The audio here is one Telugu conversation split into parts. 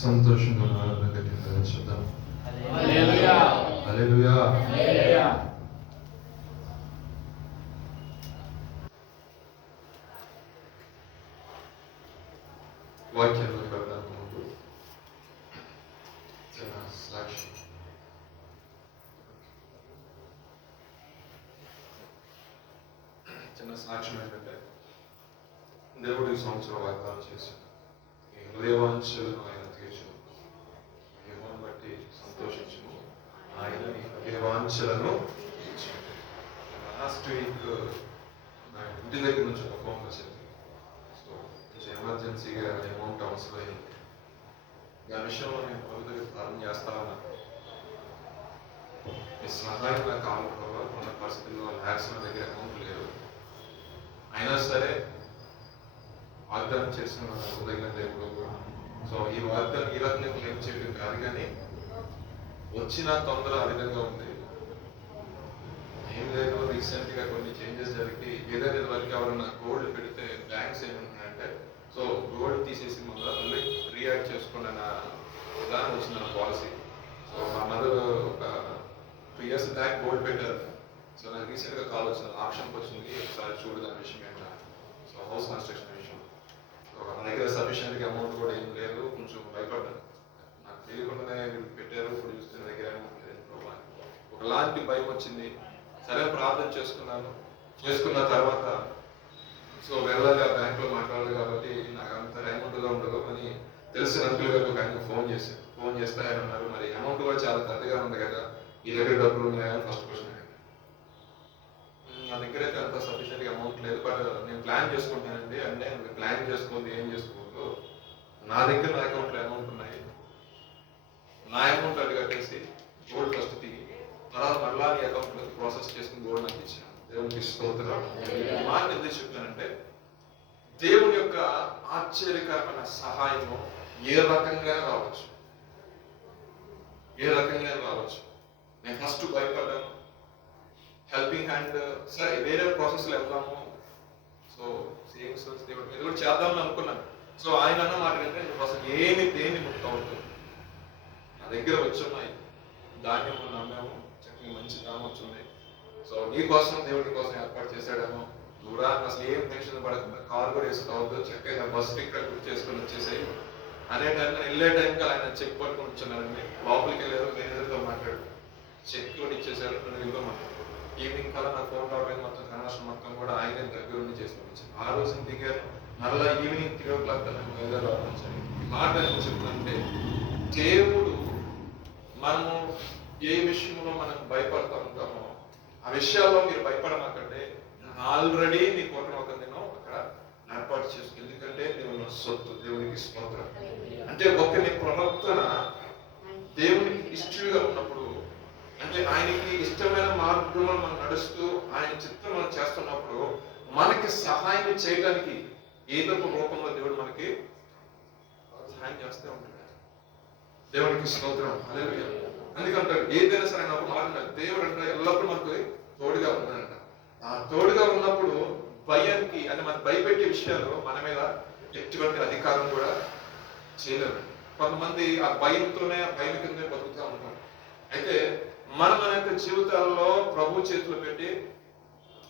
సంతోషంగా ఆనందంగా చూద్దాం. హల్లెలూయా హల్లెలూయా హల్లెలూయా. వాక్యంలోకి వెళ్ళడానికి ముందు చిన్న సాక్ష్యం ఏంటంటే, దేవుడు ఈ సంవత్సరం వాగ్దానం చేశాడు, ఈ హృదయవాంఛలను ఆయన తీర్చును, యెహోవాను బట్టి సంతోషించుము, ఆయన నీ హృదయవాంఛలను తీర్చును. లాస్ట్ వీక్ నా ఇంటి దగ్గర నుంచి ఒక ఫోన్ వచ్చింది. సో కొంచెం ఎమర్జెన్సీగా అమౌంట్ అవసరమైంది. ఆ విషయంలో నేను ప్రభు దగ్గర ప్రార్థన చేస్తా ఉన్నాను. ఈ సహాయం నాకు కావాలి ప్రభావ, ఉన్న పరిస్థితుల్లో ల్యాక్స్ నా దగ్గర అమౌంట్ లేదు, అయినా సరే వాగ్దానం చేసిన ఉదయం దేవుడు కూడా. సో ఈ వాగ్దానం ఈ రకంగా నేను చెప్పింది కాదు, కానీ వచ్చిన తొందర ఆ విధంగా ఉంది. ఏం లేదు, రీసెంట్ గా కొన్ని చేంజెస్ జరిగి ఏదైనా వరకు ఎవరైనా గోల్డ్ పెడితే బ్యాంక్స్ ఏమంటున్నాయంటే, సో గోల్డ్ తీసేసి మళ్ళీ రియాక్ట్ చేసుకున్న విధానం వచ్చింది నా పాలసీ. సో మా మదర్ ఒక 2 years బ్యాక్ గోల్డ్ పెట్టారు. సో నాకు రీసెంట్ గా కాల్ వచ్చింది, ఆప్షన్కి వచ్చింది, ఒకసారి చూడు దాని విషయం ఏంటా. సో హౌస్ కన్స్ట్రక్షన్ విషయం. సో నా దగ్గర సఫిషియెంట్ అమౌంట్ కూడా ఏం లేదు, కొంచెం భయపడ్డాను. నాకు తెలియకుండానే వీళ్ళు పెట్టారు, ఇప్పుడు చూస్తే నా దగ్గర అమౌంట్ లేదు. ఒకలాంటి భయం వచ్చింది. సరే ప్రార్థన చేసుకున్నాను. చేసుకున్న తర్వాత సో వెళ్ళాలి, ఆ బ్యాంకులో మాట్లాడాలి కాబట్టి నాకు అంత అమౌంట్గా ఉండదు అని తెలిసిన అంకుల్ గారికి ఒక ఆయన ఫోన్ చేశాను. ఫోన్ చేస్తే ఆయన అన్నారు, మరి అమౌంట్ కూడా చాలా పెద్దగా ఉంది కదా, ఈ దగ్గర డబ్బులు ఉన్నాయని ఫస్ట్ క్వశ్చన్. నా దగ్గర అయితే అంత సఫిషియెంట్గా అమౌంట్ లేదు, బట్ నేను ప్లాన్ చేసుకుంటానండి. అంటే ప్లాన్ చేసుకోవద్దు, ఏం చేసుకోవద్దు, నా దగ్గర నా అకౌంట్లో అమౌంట్ ఉన్నాయి, నా అమౌంట్ అది కట్టేసి గోల్డ్ ఫస్ట్ దిగి తర్వాత మళ్ళా నీ అకౌంట్లో ప్రాసెస్ చేసుకుని గోల్డ్ నాకు ఇచ్చాను. దేవునికి స్తోత్రం. మాట ఎందుకు చెప్పానంటే, దేవుని యొక్క ఆశ్చర్యకరమైన సహాయము ఏ రకంగా రావచ్చు, ఏ రకంగా రావచ్చు. నేను ఫస్ట్ భయపడ్డాను, హెల్పింగ్ హ్యాండ్ సరే వేరే ప్రాసెస్లో వెళ్దాము, సో సేవింగ్స్ దేవుడు ఇది కూడా చేద్దామని అనుకున్నాను. సో ఆయన అన్న మాట ఏంటంటే, నువ్వు అసలు ఏమి దేన్ని ముట్టవద్దు, నా దగ్గర వచ్చున్నాయి, ధాన్యం నమ్మాము, చక్కగా మంచి దానం వచ్చింది, సో నీ కోసం దేవుడి కోసం ఏర్పాటు చేశాడేమో, దూరాన్ని అసలు ఏం టెన్షన్ పడకుండా కారు కూడా వేసుకోవద్దు, చక్కగా బస్సు టికెట్ బుక్ చేసుకుని వచ్చేసాయి అనే టైంలో వెళ్ళే టైంకి ఆయన చెక్ పట్టుకుని వచ్చున్నారండి. లోపలికి వెళ్ళారు, మేనేజర్తో మాట్లాడు, చెక్ కూడా ఇచ్చేసారు, నేను ఇవ్వమన్నాను. ఈవినింగ్ కల్లా నా ఫోన్ రావడానికి మొత్తం కనెక్షన్ మొత్తం కూడా ఆయన దగ్గర ఉండి చేసి పంపించాను. ఆ రోజు దిగారు, మళ్ళీ ఈవినింగ్ 3 o'clock వెళ్దారు రావాలి. ఈ మాట ఏం చెప్తుందంటే, దేవుడు మనము ఏ విషయంలో మనం భయపడతా ఉంటామో ఆ విషయాల్లో మీరు భయపడమాకండి, ఆల్రెడీ నీ కోటను ఒక నేను అక్కడ ఏర్పాటు చేసుకు, ఎందుకంటే దేవుని సొత్తు. దేవునికి స్తోత్రం. అంటే ఒకరి ప్రవర్తన దేవునికి ఇష్టంగా ఉన్నప్పుడు, అంటే ఆయనకి ఇష్టమైన మార్గంలో మనం నడుస్తూ ఆయన చిత్తం మనం చేస్తున్నప్పుడు మనకి సహాయం చేయడానికి ఏదో ఒక రూపంలో దేవుడు మనకి సహాయం చేస్తూ ఉంటాడు. దేవునికి స్తోత్రం. హల్లెలూయా. అందుకంటారు ఏదైనా సరే నాకు మాట, దేవుడు అంటే ఎల్లప్పుడూ మనకు తోడుగా ఉన్నాడంట. ఆ తోడుగా ఉన్నప్పుడు భయానికి అంటే మనం భయపెట్టే విషయాలు మన మీద ఎటువంటి అధికారం కూడా చేయలేరు. కొంతమంది ఆ భయంతోనే భయం కింద బతుకుతూ ఉంటాం. అయితే మనం మన యొక్క జీవితాల్లో ప్రభు చేతులు పెట్టి,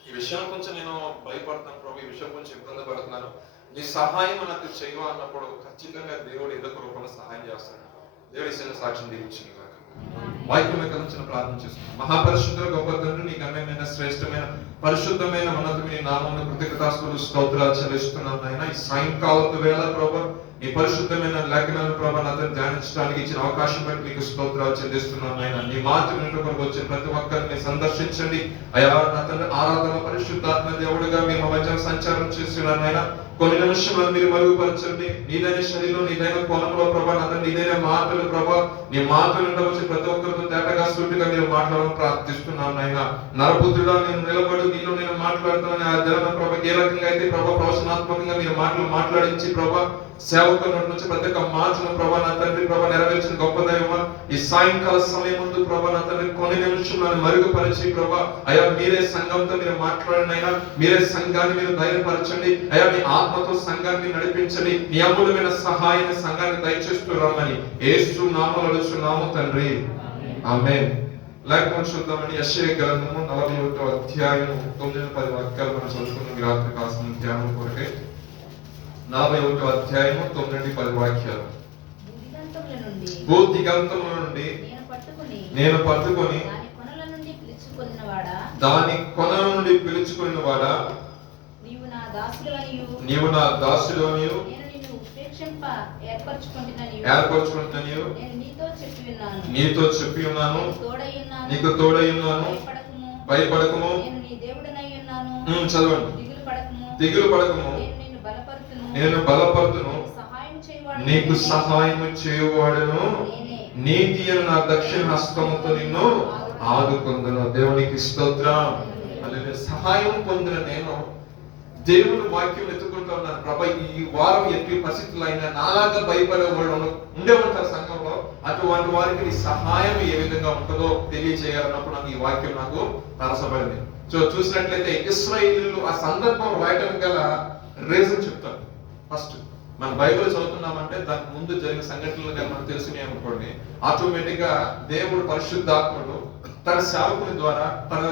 ఈ విషయం కొంచెం నేను భయపడుతున్నాను ప్రభు, ఈ విషయం కొంచెం ఇబ్బంది పడుతున్నాను, నీ సహాయం నాకు చేయవా అన్నప్పుడు ఖచ్చితంగా దేవుడు ఏదో ఒక రూపంలో సహాయం చేస్తాడు. దేవుడి ఇచ్చిన సాక్ష్యం దీవించింది కాక వాక్యం యొక్క నుంచి ప్రార్థన చేస్తున్నాను. మహాపరిశుద్ధ గొప్ప తండ్రి, నీకు అన్యమైన శ్రేష్టమైన పరిశుద్ధమైన ఉన్నతమైన నామమున కృతజ్ఞతాస్తుతులు స్తోత్రాలు చెల్లిస్తున్నాను నాయన. ఈ సాయంకాలపు వేళ ప్రభు నీ పరిశుద్ధమైన లేఖనాలను ప్రభు నాతో ధ్యానించడానికి ఇచ్చిన అవకాశం బట్టి నీకు స్తోత్రాలు చెల్లిస్తున్నాను నాయన. నీ మాట వినటకు వచ్చిన ప్రతి ఒక్కరిని సందర్శించండి అయా నా తండ్రి. ఆరాధన పరిశుద్ధాత్మ దేవుడిగా మీరు మధ్య సంచారం చేస్తున్నాను నాయన. కొన్ని నిమిషాలు మీరు మరుగుపరచండి. నీదైన శరీరం, నీదైన కోణంలో ప్రభా నా తండ్రి, నీదైన మాటలు ప్రభా, నీ మాటలు వచ్చి ప్రతి ఒక్కరితో తేటగా సూటిగా మీరు మాట్లాడాలని ప్రార్థిస్తున్నాను నాయన. నరపుత్రుడా నేను నిలబడి నీలో నేను మాట్లాడుతున్నాను. ఆ దిన ప్రభా ఏ రకంగా అయితే ప్రభా ప్రవచనాత్మకంగా మీరు మాటలు మాట్లాడించి ప్రభా సేవకుల నుంచి ప్రతి ఒక్క మాటను ప్రభా నా తండ్రి ప్రభా నెరవేర్చిన గొప్ప దైవమా, ఈ సాయంకాల సమయం ముందు ప్రభా నా తండ్రి కొన్ని నిమిషాలను మరుగుపరిచి ప్రభా అయా మీరే సంఘంతో మీరు మాట్లాడినైనా, మీరే సంఘాన్ని మీరు ధైర్యపరచండి అయా. మీ ఆత్మతో సంఘాన్ని నడిపించని నీ అమూల్యమైన సహాయాన్ని సంఘాన్ని దయచేస్తున్నామని యేసు నామములో అడుగుచున్నాము తండ్రి, ఆమేన్. లేఖనం చూద్దామని యెషయా గ్రంథము 41వ అధ్యాయం 9-10 వాక్యాలు మనం చదువుకున్నాం రాత్రి కాసిన ధ్యానం కొరకే. 41వ అధ్యాయం 9-10 వాక్యాలు. భూదిగంతముల నుండి నేను పట్టుకొని దాని కొనల నుండి పిలుచుకున్నవాడా, నీవు నా దాసుడవనియు ఏర్పరచుకుంటున్నాను, నీతో చెప్పి ఉన్నాను, నీకు తోడై ఉన్నాను, భయపడకము, చదవండి, దిగులు పడకము, నేను బలపరుతును, నీకు సహాయం చేయువాడును, నీతి అయిన నా దక్షిణ హస్తముతో నిన్ను ఆదుకొందును. దేవునికి స్తోత్రం. హల్లెలూయా. సహాయం పొందిన నేను దేవుని వాక్యం ఎత్తుకుంటూ ఉన్నాను. ప్రభా, ఈ వారం ఎట్టి పరిస్థితులు అయినా నాలాగా భయపడే వాళ్ళు ఉండే ఉంటారు సంఘంలో. అటువంటి వారికి నీ సహాయం ఏ విధంగా ఉంటుందో తెలియజేయాలన్నప్పుడు నాకు ఈ వాక్యం నాకు తరసపడింది. సో చూసినట్లయితే ఇశ్రాయేలీయులు ఆ సందర్భం రాయడానికి గల రీజన్ చెప్తాను. ఫస్ట్ మన బైబిల్ చదువుతున్నామంటే దానికి ముందు జరిగిన సంఘటనలుగా మనకు తెలుసుకునే అనుకోండి, ఆటోమేటిక్ గా దేవుడు పరిశుద్ధాత్ముడు తన సేవకుని ద్వారా, తన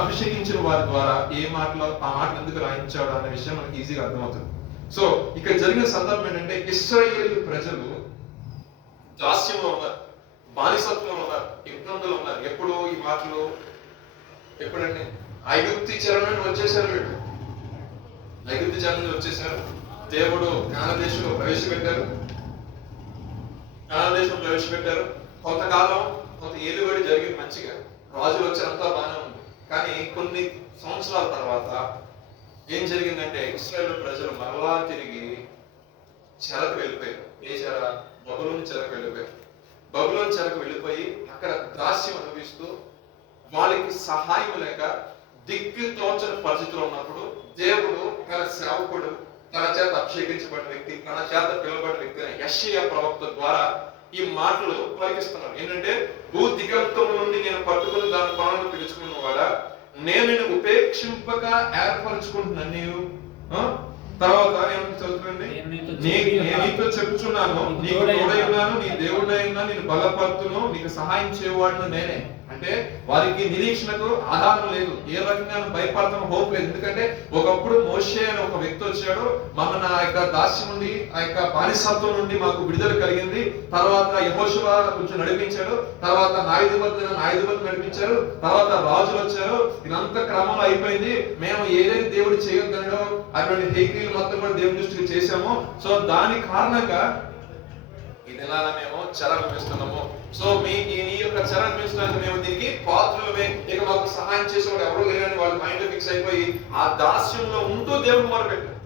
అభిషేకించిన వారి ద్వారా ఏ మాటలో ఆ మాటలు ఎందుకు రాయించాడు అనే విషయం మనకి ఈజీగా అర్థమవుతుంది. సో ఇక్కడ జరిగిన సందర్భం ఏంటంటే, ఇశ్రాయేలు ప్రజలు దాస్యంలో ఉన్నారు, బానిసత్వంలో ఉన్నారు, ఇబ్బందులు ఉన్నారు. ఎప్పుడు ఈ మాటలు ఎప్పుడంటే ఐగుప్తు చెర నుండి వచ్చేసారు వీళ్ళు. ఐగుప్తు చెర నుండి వచ్చేసారు. దేవుడు కానాను దేశంలో ప్రవేశపెట్టారు. కొంతకాలం కొంత ఏలుబడి జరిగింది మంచిగా, రాజులు వచ్చారంతా బాగానే ఉంది. కానీ కొన్ని సంవత్సరాల తర్వాత ఏం జరిగిందంటే, ఇశ్రాయేలు ప్రజలు మరలా తిరిగి చెరకు వెళ్ళిపోయారు. ఏ చెర? బబులోను చెరకు వెళ్ళిపోయారు. బబులోను చెరకు వెళ్ళిపోయి అక్కడ దాస్యం అనుభవిస్తూ వాళ్ళకి సహాయం లేక దిక్కు తోచని పరిస్థితులు ఉన్నప్పుడు దేవుడు తన సేవకుడు, తన చేత అభిషేకించబడిన వ్యక్తి, తన చేత పిలువబడిన వ్యక్తి యెషయా ప్రవక్త ద్వారా ఈ మాటలు పలికిస్తున్నారు. ఏంటంటే, భూ దిగంతం నుండి నేను పట్టుకుని దాని కొనలను పిలుచుకున్నవాడా, నేను నిన్ను ఉపేక్షింపక ఏర్పరచుకుంటున్నాను. నీవు తర్వాత చదువుతుంది, నేను నీతో చెప్పుచున్నాను, నీకు తోడై ఉన్నాను, నీ దేవుడై ఉన్నాను, నేను బలపరుతును, నీకు సహాయం చేయవాడును నేనే. అంటే వారికి నిరీక్షణకు ఆధారం లేదు, ఏ రకంగా భయపడతాం, హోప్ లేదు. ఎందుకంటే ఒకప్పుడు మోషే అనే ఒక వ్యక్తి వచ్చాడు, మమ్మల్ని ఆ యొక్క దాస్యం నుండి, ఆ యొక్క బానిసత్వం నుండి మాకు విడుదల కలిగింది. తర్వాత యెహోషువ కొంచెం నడిపించాడు, తర్వాత నాయుధులు నడిపించారు, తర్వాత రాజులు వచ్చారు. ఇదంతా క్రమంలో అయిపోయింది. మేము ఏదైతే దేవుడు చేయొద్దనో అటువంటి హేకిలు మొత్తం కూడా దేవుని దృష్టికి చేశాము. సో దాని కారణంగా ఈ నెల మేము చెర అనుభవిస్తున్నాము. సో నీ యొక్క చెర అనుభవిస్తున్నాక మేము దీనికి పాత్రలమే, ఇక మాకు సహాయం చేసేవాడు ఎవరు లేరని వాళ్ళు మైండ్ ఫిక్స్ అయిపోయి ఆ దాస్యంలో ఉంటూ దేవుడు మొరపెట్టారు.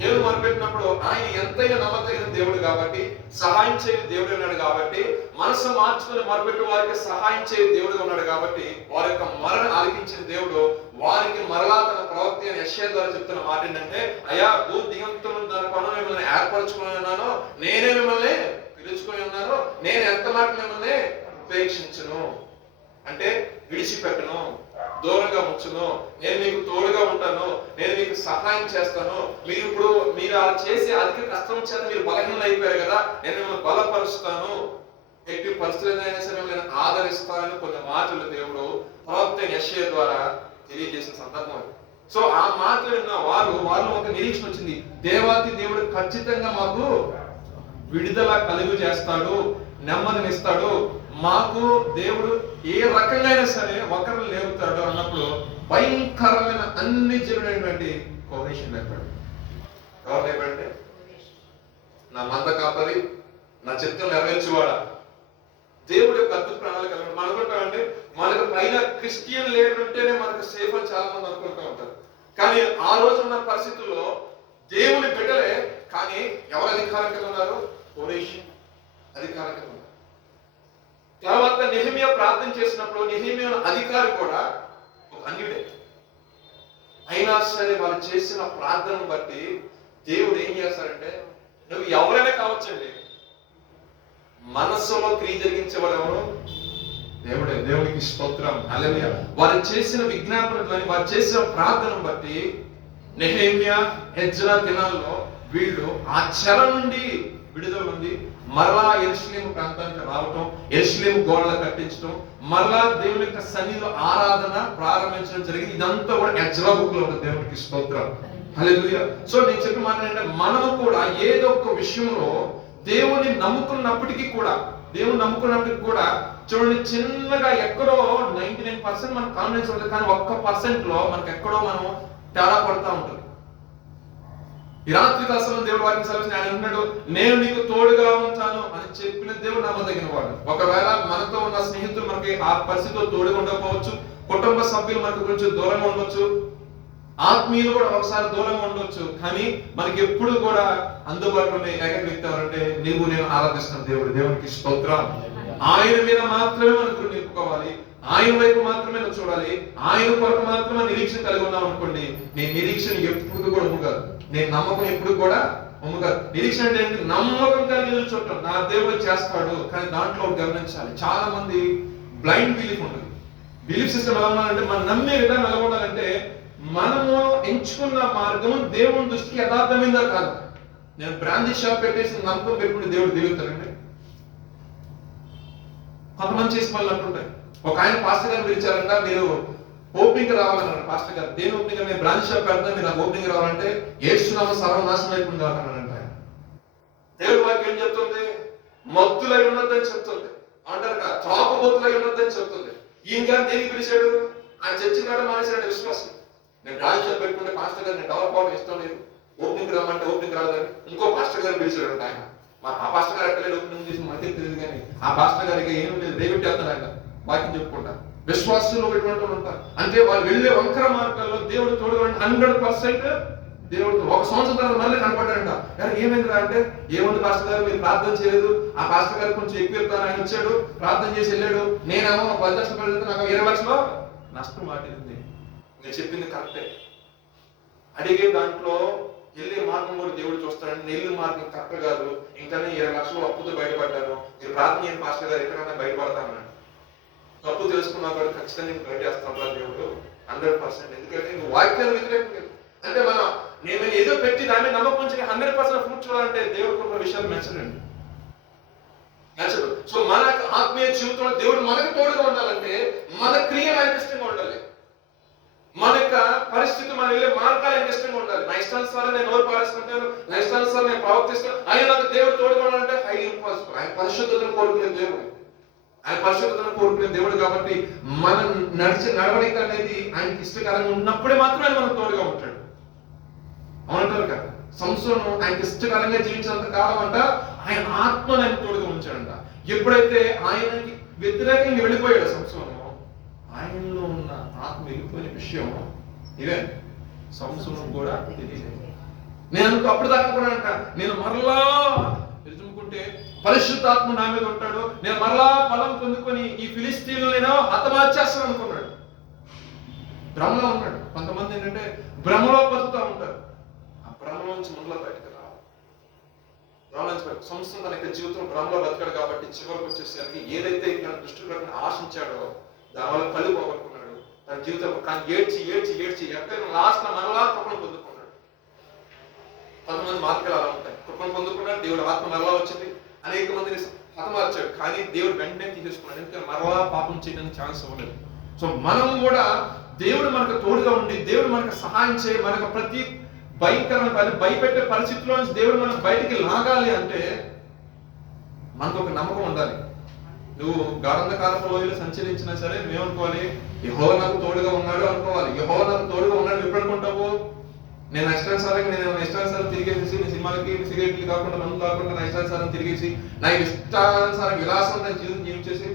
దేవుడు మొరపెట్టినప్పుడు ఆయన ఎంతైనా నమ్మదగిన దేవుడు కాబట్టి, సహాయం చేయ దేవుడు ఉన్నాడు కాబట్టి, మనసు మార్చుకుని మొరపెట్టు వారికి సహాయం చేయ దేవుడుగా ఉన్నాడు కాబట్టి, వారి యొక్క మరణ ఆలకించిన దేవుడు వారికి మరలా తన ప్రవక్త అయిన యెషయా ద్వారా చెప్తున్న మాట ఏంటంటే, అయ్యా, భూ దిగంతం దాని పనులు మిమ్మల్ని ఏర్పరచుకుని ఉన్నాను, నేనే మిమ్మల్ని పిలుచుకొని ఉన్నాను, నేను ఎంత మాట మిమ్మల్ని ఉపేక్షించను, అంటే విడిచిపెట్టను, దూరంగా ఉంచును, నేను మీకు తోడుగా ఉంటాను, నేను మీకు సహాయం చేస్తాను. మీరు అలా చేసే అధిక కష్టం చేత మీరు బలహీనలు అయిపోయారు కదా, నేను మిమ్మల్ని బలపరుస్తాను, ఎట్టి పరిస్థితులైనా సరే నేను ఆదరిస్తానని కొన్ని మాటలు దేవుడు ప్రవక్త యెషయా ద్వారా తెలియజేసిన సందర్భం. సో ఆ మాటలు విన్న వారిలో ఒక నిరీక్షణ వచ్చింది, దేవాతి దేవుడు ఖచ్చితంగా మాకు విడుదల కలుగు చేస్తాడు, నెమ్మదినిస్తాడు, మాకు దేవుడు ఏ రకంగా అయినా సరే ఒకరు లేపుతాడు అన్నప్పుడు భయంకరమైన అన్ని జీవుడైనటువంటి కోనేషన్ లేపాడు. ఎవరు లేపాడంటే, నా మంద కాపరి, నా చిత్తం నెరవేర్చువాడా. దేవుడు యొక్క అద్భుత ప్రణాళిక. మనం అనుకుంటామంటే మనకు పైన క్రిస్టియన్ లీడర్ ఉంటేనే మనకు సేఫ్ అని చాలా మంది అనుకుంటూ ఉంటారు. కానీ ఆ రోజు ఉన్న పరిస్థితుల్లో దేవుని బిడ్డలే, కానీ ఎవరు అధికారికంగా ఉన్నారు? కోరేషన్ అధికారికంగా ఉన్నారు. తర్వాత నెహెమియా ప్రార్థన చేసినప్పుడు నెహెమియా అధికారి కూడా ఒక అన్యుడే. అయినా సరే వాళ్ళు చేసిన ప్రార్థనను బట్టి దేవుడు ఏం చేస్తారంటే, నువ్వు ఎవరైనా కావచ్చండి, మనస్సులో క్రియ జరిగించేవాడు ఎవరు? దేవుడే. దేవునికి స్తోత్రం, హల్లెలూయా. వారు చేసిన విజ్ఞాపన ధ్వని, వారు చేసిన ప్రార్థనను బట్టి నెహెమ్యా, ఎజ్రా దినాల్లో వీళ్ళు ఆ చెర నుండి విడుదల ఉంది, మరలా యెరూషలేము ప్రాంతానికి రావటం, యెరూషలేము గోడలు కట్టించడం, మరలా దేవుని యొక్క సన్నిధిలో ఆరాధన ప్రారంభించడం జరిగింది. ఇదంతా కూడా ఎజ్రా బుక్ లో ఉన్న దేవునికి స్తోత్రం. హల్లెలూయా. సో నేను చెప్పిన మాట ఏంటంటే, మనము కూడా ఏదో ఒక విషయంలో దేవుని నమ్ముకున్నప్పటికీ కూడా చూడండి, చిన్నగా ఎక్కడో 99% మనకు కాన్ఫిడెన్స్ ఉంటుంది, కానీ 1% లో మనకు ఎక్కడో మనం తేడా పడుతూ ఉంటుంది. ఈ రాత్రి కాలంలో దేవుడు వారికి సెలవు ఆయన అంటున్నాడు, నేను నీకు తోడుగా ఉంటాను అని చెప్పిన దేవుడు నమ్మదగిన వాడు. ఒకవేళ మనతో ఉన్న స్నేహితులు మనకి ఆ పరిస్థితిలో తోడుగా ఉండకపోవచ్చు, కుటుంబ సభ్యులు మనకు కొంచెం దూరంగా ఉండొచ్చు, ఆత్మీయులు కూడా ఒకసారి దూరంగా ఉండొచ్చు, కానీ మనకి ఎప్పుడు కూడా అందుబాటులో ఉండే ఏకైక వ్యక్తి ఎవరంటే నీవు నేను ఆరాధిస్తున్న దేవుడు. దేవునికి స్తోత్రం. ఆయన మీద మాత్రమే మనకు నిలుపుకోవాలి, ఆయన వైపు మాత్రమే చూడాలి, ఆయన కొరకు మాత్రమే నిరీక్షణ కలిగి ఉన్నాం అనుకోండి, నీ నిరీక్షణ ఎప్పుడు కూడా ఉమ్మగాదు, నేను నమ్మకం ఎప్పుడు కూడా ఉమ్మగాదు. నిరీక్షణ అంటే ఏంటి? నమ్మకం కలిగి చూడటం, నా దేవుడు చేస్తాడు. కానీ దాంట్లో గమనించాలి, చాలా మంది బ్లైండ్ బిలీఫ్ ఉంటుంది. బిలీఫ్ సిస్టమ్ ఎలా ఉండాలంటే, మనం నమ్మే విధానం ఎలా ఉండాలంటే, మనము ఎంచుకున్న మార్గం దేవుని దృష్టికి యథార్థమైందా కాదు. నేను బ్రాందీ షాప్ పెట్టేసి నమ్మకం పెట్టుకుంటే దేవుడు దిగుతారండి. కొంతమంది చేసి వాళ్ళు అంటుంటాయి. ఒక ఆయన పాస్టర్ గారు పిలిచారంట, మీరు ఓపెనింగ్ రావాలన్నారు. పాస్టర్ గారు, దేని ఓపెనింగ్? మేము బ్రాంచ్ షాప్ పెడతాం, మీరు నాకు ఓపెనింగ్ రావాలంటే యేసునామం సర్వనాశనం అయిపోయింది అన్నారంట. దేవుడు వాక్యం ఏం చెప్తుంది? మత్తులై ఉన్నదని చెప్తుంది, అంటారు కదా, త్రాగుబోతులై ఉన్నదని చెప్తుంది. ఈయన గారు దేనికి పిలిచాడు? ఆయన చర్చిని కూడా మానేశాడు విశ్వాసం. నేను బ్రాంచ్ షాప్ పెట్టుకుంటే పాస్టర్ గారు నేను డెవలప్ అవడం ఇష్టం లేదు, ఓపెనింగ్ రామంటే ఓపెనింగ్ రాదని ఇంకో పాస్టర్ గారు పిలిచాడు. ఆయన ఆ పాస్టర్ గారు ఎక్కడ ఓపెనింగ్ చేసి మనకి తెలియదు, కానీ ఆ పాస్టర్ గారికి ఏం లేదు, రేపెట్టి వెళ్తాడు ఆయన వాక్యం చెప్పుకుంటా. విశ్వాసంలో ఎటువంటి ఉంటారు అంటే, వాళ్ళు వెళ్ళే వంకర మార్గాల్లో దేవుడు తోడుగా 100% దేవుడు. ఒక సంవత్సరం తర్వాత మళ్ళీ కనపడ్డాడంట. ఏమైందిరా అంటే, ఏముంది పాస్టర్ గారు, మీరు ప్రార్థన చేయలేదు, ఆ పాస్టర్ గారు కొంచెం ఎక్కువ ఇస్తాను ఆయన వచ్చాడు, ప్రార్థన చేసి వెళ్ళాడు, నేనేమో 10 లక్షలు పెడితే నాకు 20 లక్షలు నష్టం వాటింది. నేను చెప్పింది కరెక్టే. అడిగే దాంట్లో వెళ్ళే మార్గం కూడా దేవుడు చూస్తాడని, వెళ్ళే మార్గం కరెక్ట్ కాదు, ఇంకా 20 లక్షలు అప్పుతో బయటపడ్డాను, మీరు ప్రార్థన చేయని పాస్టర్ గారు ఎక్కడైనా బయటపడతాను. తప్పు తెలుసుకున్నా కూడా ఖచ్చితంగా నేను బయట చేస్తాను దేవుడు 100%. ఎందుకంటే నువ్వు వాక్యాలు వ్యతిరేకం అంటే, నేను ఏదో పెట్టి దాన్ని నమ్మకం ఉంచి 100% ఫ్రూట్ చూడాలంటే దేవుడు కొన్ని విషయాలు మెచ్చడండి, నచ్చదు. సో మన ఆత్మీయ జీవితంలో దేవుడు మనకు తోడుగా ఉండాలంటే మన క్రియలు ఆయనకి ఇష్టంగా ఉండాలి, మన యొక్క పరిస్థితి, మనం వెళ్ళే మార్గాలు ఆయనకి ఇష్టంగా ఉండాలి. నా ఇష్టానుసారం నేను నోరు పారేసుకుంటాను, నా ఇష్టానుసారం నేను ప్రవర్తిస్తాను, ఆయన నాకు దేవుడు తోడుగా ఉండాలంటే హైలీ ఇంపాసిబుల్. ఆయన పరిశుద్ధతను కోరుకునే దేవుడు, ఆయన పరిశుద్ధతను కోరుకునే దేవుడు. కాబట్టి మనం నడిచే నడవడిక అనేది ఆయనకి ఇష్టకరంగా ఉన్నప్పుడే మాత్రమే ఆయన మనకు తోడుగా ఉంటాడు. అవునంటారు కదా, సంసోను ఆయనకి ఇష్టకరంగా జీవించినంత కాలం అంట ఆయన ఆత్మను ఆయన తోడుగా ఉంచాడంట. ఎప్పుడైతే ఆయనకి వ్యతిరేకంగా వెళ్ళిపోయాడు సంసోను, ఆయనలో ఉన్న ఆత్మ వెళ్ళిపోయిన విషయం ఇదే సంసోను కూడా తెలియలేదు. నేను అప్పుడు దాకా కూడా అంట, నేను మరలా ఎదుర్కొంటే పరిశుద్ధాత్మ నా మీద ఉంటాడు, నేను మరలా బలం పొందుకొని ఈ ఫిలిస్తీన్లు నేను హతమార్చేస్తాను అనుకున్నాడు. భ్రమలో ఉన్నాడు. కొంతమంది ఏంటంటే భ్రమలో బతుకుతూ ఉంటారు. ఆ భ్రమలో నుంచి మరలా బయటకు రావాలి. సంస్థ తన యొక్క జీవితం భ్రమలో బతికాడు కాబట్టి చివరికి వచ్చేసరికి ఏదైతే తన దృష్టిలో ఆశించాడో దానివల్ల కళ్ళు పోగొట్టుకున్నాడు. తన జీవితం కానీ ఏడ్చి ఏడ్చి ఏడ్చి ఎక్కడ లాస్ట్ మరలా కృపను పొందుకున్నాడు. కొంతమంది మార్గాలు అలా ఉంటాయి. కృపను పొందుకున్నాడు, దేవుడు ఆత్మ మరలా వచ్చింది, అనేక మందిని హతమార్చాడు, కానీ దేవుడు వెంటనే తీసేసుకున్నాడు. ఎందుకంటే మరలా పాపం చేయడానికి ఛాన్స్ ఇవ్వలేదు. సో మనం కూడా దేవుడు మనకు తోడుగా ఉండి, దేవుడు మనకు సహాయం చేయ, మనకు ప్రతి భయంకరమైన భయపెట్టే పరిస్థితిలో నుంచి దేవుడు మనం బయటికి లాగాలి అంటే మనకు ఒక నమ్మకం ఉండాలి. నువ్వు గాఢంధకారపు లోయలో సంచరించినా సరే మేమనుకోవాలి, యెహోవా నాకు తోడుగా ఉన్నాడు అనుకోవాలి. యెహోవా నాకు తోడుగా ఉన్నాడు ఎప్పుడు అనుకుంటావు? నేను ఇష్టానుసారం తిరిగేసి, నీ సినిమాలకి సిగరెట్లు కాకుండా మందు కాకుండా నా ఇష్టానుసారం తిరిగేసి, నా ఇష్టానుసారం విలాసంగా జీవించేసి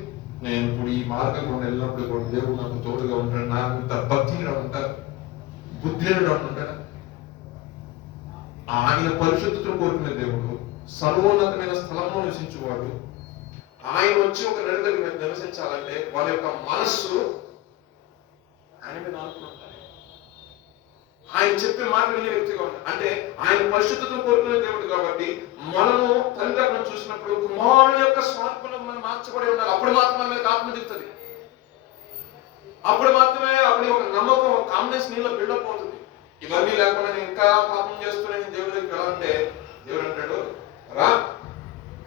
నేను ఇప్పుడు ఈ మార్గం కూడా వెళ్ళినప్పుడు కూడా దేవుడు నాకు తోడుగా ఉంటాడు, నాకు ఇంత భక్తిగా ఉంటారు, బుద్ధిగా ఉంటాడు. ఆయన పరిశుద్ధతను కోరుకునే దేవుడు, సర్వోన్నతమైన స్థలంలో నివసించేవాడు. ఆయన వచ్చి ఒక దగ్గర నివసించాలంటే వాళ్ళ యొక్క మనస్సు ఆయన మీద అనుకుంటారు. ఆయన చెప్పే మాట వినే వ్యక్తిగా ఉంటాడు. అంటే ఆయన పరిశుద్ధతను కోరుకునే దేవుడు కాబట్టి మనము తండ్రి చూసినప్పుడు కుమారుని యొక్క స్వార్థంలో మనం మార్చబడి ఉండాలి. అప్పుడు మాత్రమే మనకి ఆత్మ దిగుతుంది. అప్పుడు మాత్రమే అప్పుడు ఒక నమ్మకం, ఒక కాన్ఫిడెన్స్ నీలో బిల్డప్ అవుతుంది. ఇవన్నీ లేకుండా నేను ఇంకా పాపం చేస్తూనే దేవుడి దగ్గరికి ఎలా అంటే దేవుడు అంటాడు రా,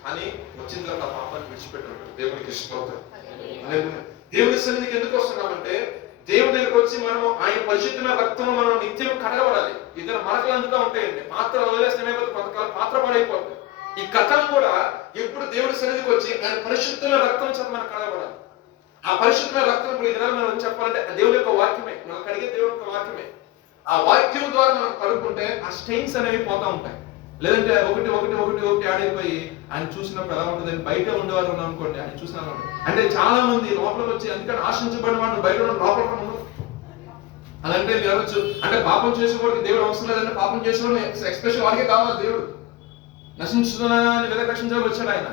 కానీ వచ్చిన తర్వాత పాపాన్ని విడిచిపెట్టాడు. దేవునికి ఇష్టం. దేవుడి సన్నిధికి ఎందుకు వస్తున్నామంటే దేవుడి దగ్గరికి వచ్చి మనం ఆయన పరిశుద్ధమైన రక్తంలో మనం నిత్యం కడగబడాలి. ఇద్దరు మరకలు అందుతా ఉంటాయండి. పాత్ర వదిలేస్తే కొంతకాలం పాత్ర పడైపోతుంది. ఈ కథం కూడా ఎప్పుడు దేవుడి సన్నిధికి వచ్చి ఆయన పరిశుద్ధమైన రక్తం చేత మనం కడగబడాలి. ఆ పరిశుద్ధమైన రక్తం ఇప్పుడు ఇద్దరు మనం చెప్పాలంటే దేవుడి యొక్క వాక్యమే, మనకు అడిగే దేవుడి యొక్క వాక్యమే. ఆ వాక్యం ద్వారా మనం కడుక్కుంటే ఆ స్టెయిన్స్ అనేవి పోతా ఉంటాయి. లేదంటే ఒకటి ఒకటి ఒకటి ఒకటి యాడ్ అయిపోయి ఆయన చూసినప్పుడు ఎలా ఉంటుంది, బయట ఉండేవారు ఉన్నాం అనుకోండి, ఆయన చూసినా అంటే చాలా మంది లోపలికి వచ్చి అందుకని ఆశించబడిన వాడు బయట ఉన్న లోపల ఉండదు. అదంటే మీరు అనొచ్చు అంటే పాపం చేసేవాడికి దేవుడు అవసరం లేదంటే పాపం చేసేవాడు ఎక్స్ప్రెషన్ వాడికే కావాలి. దేవుడు నశించుతున్నాని వెదక రక్షించడానికి వచ్చాడు ఆయన.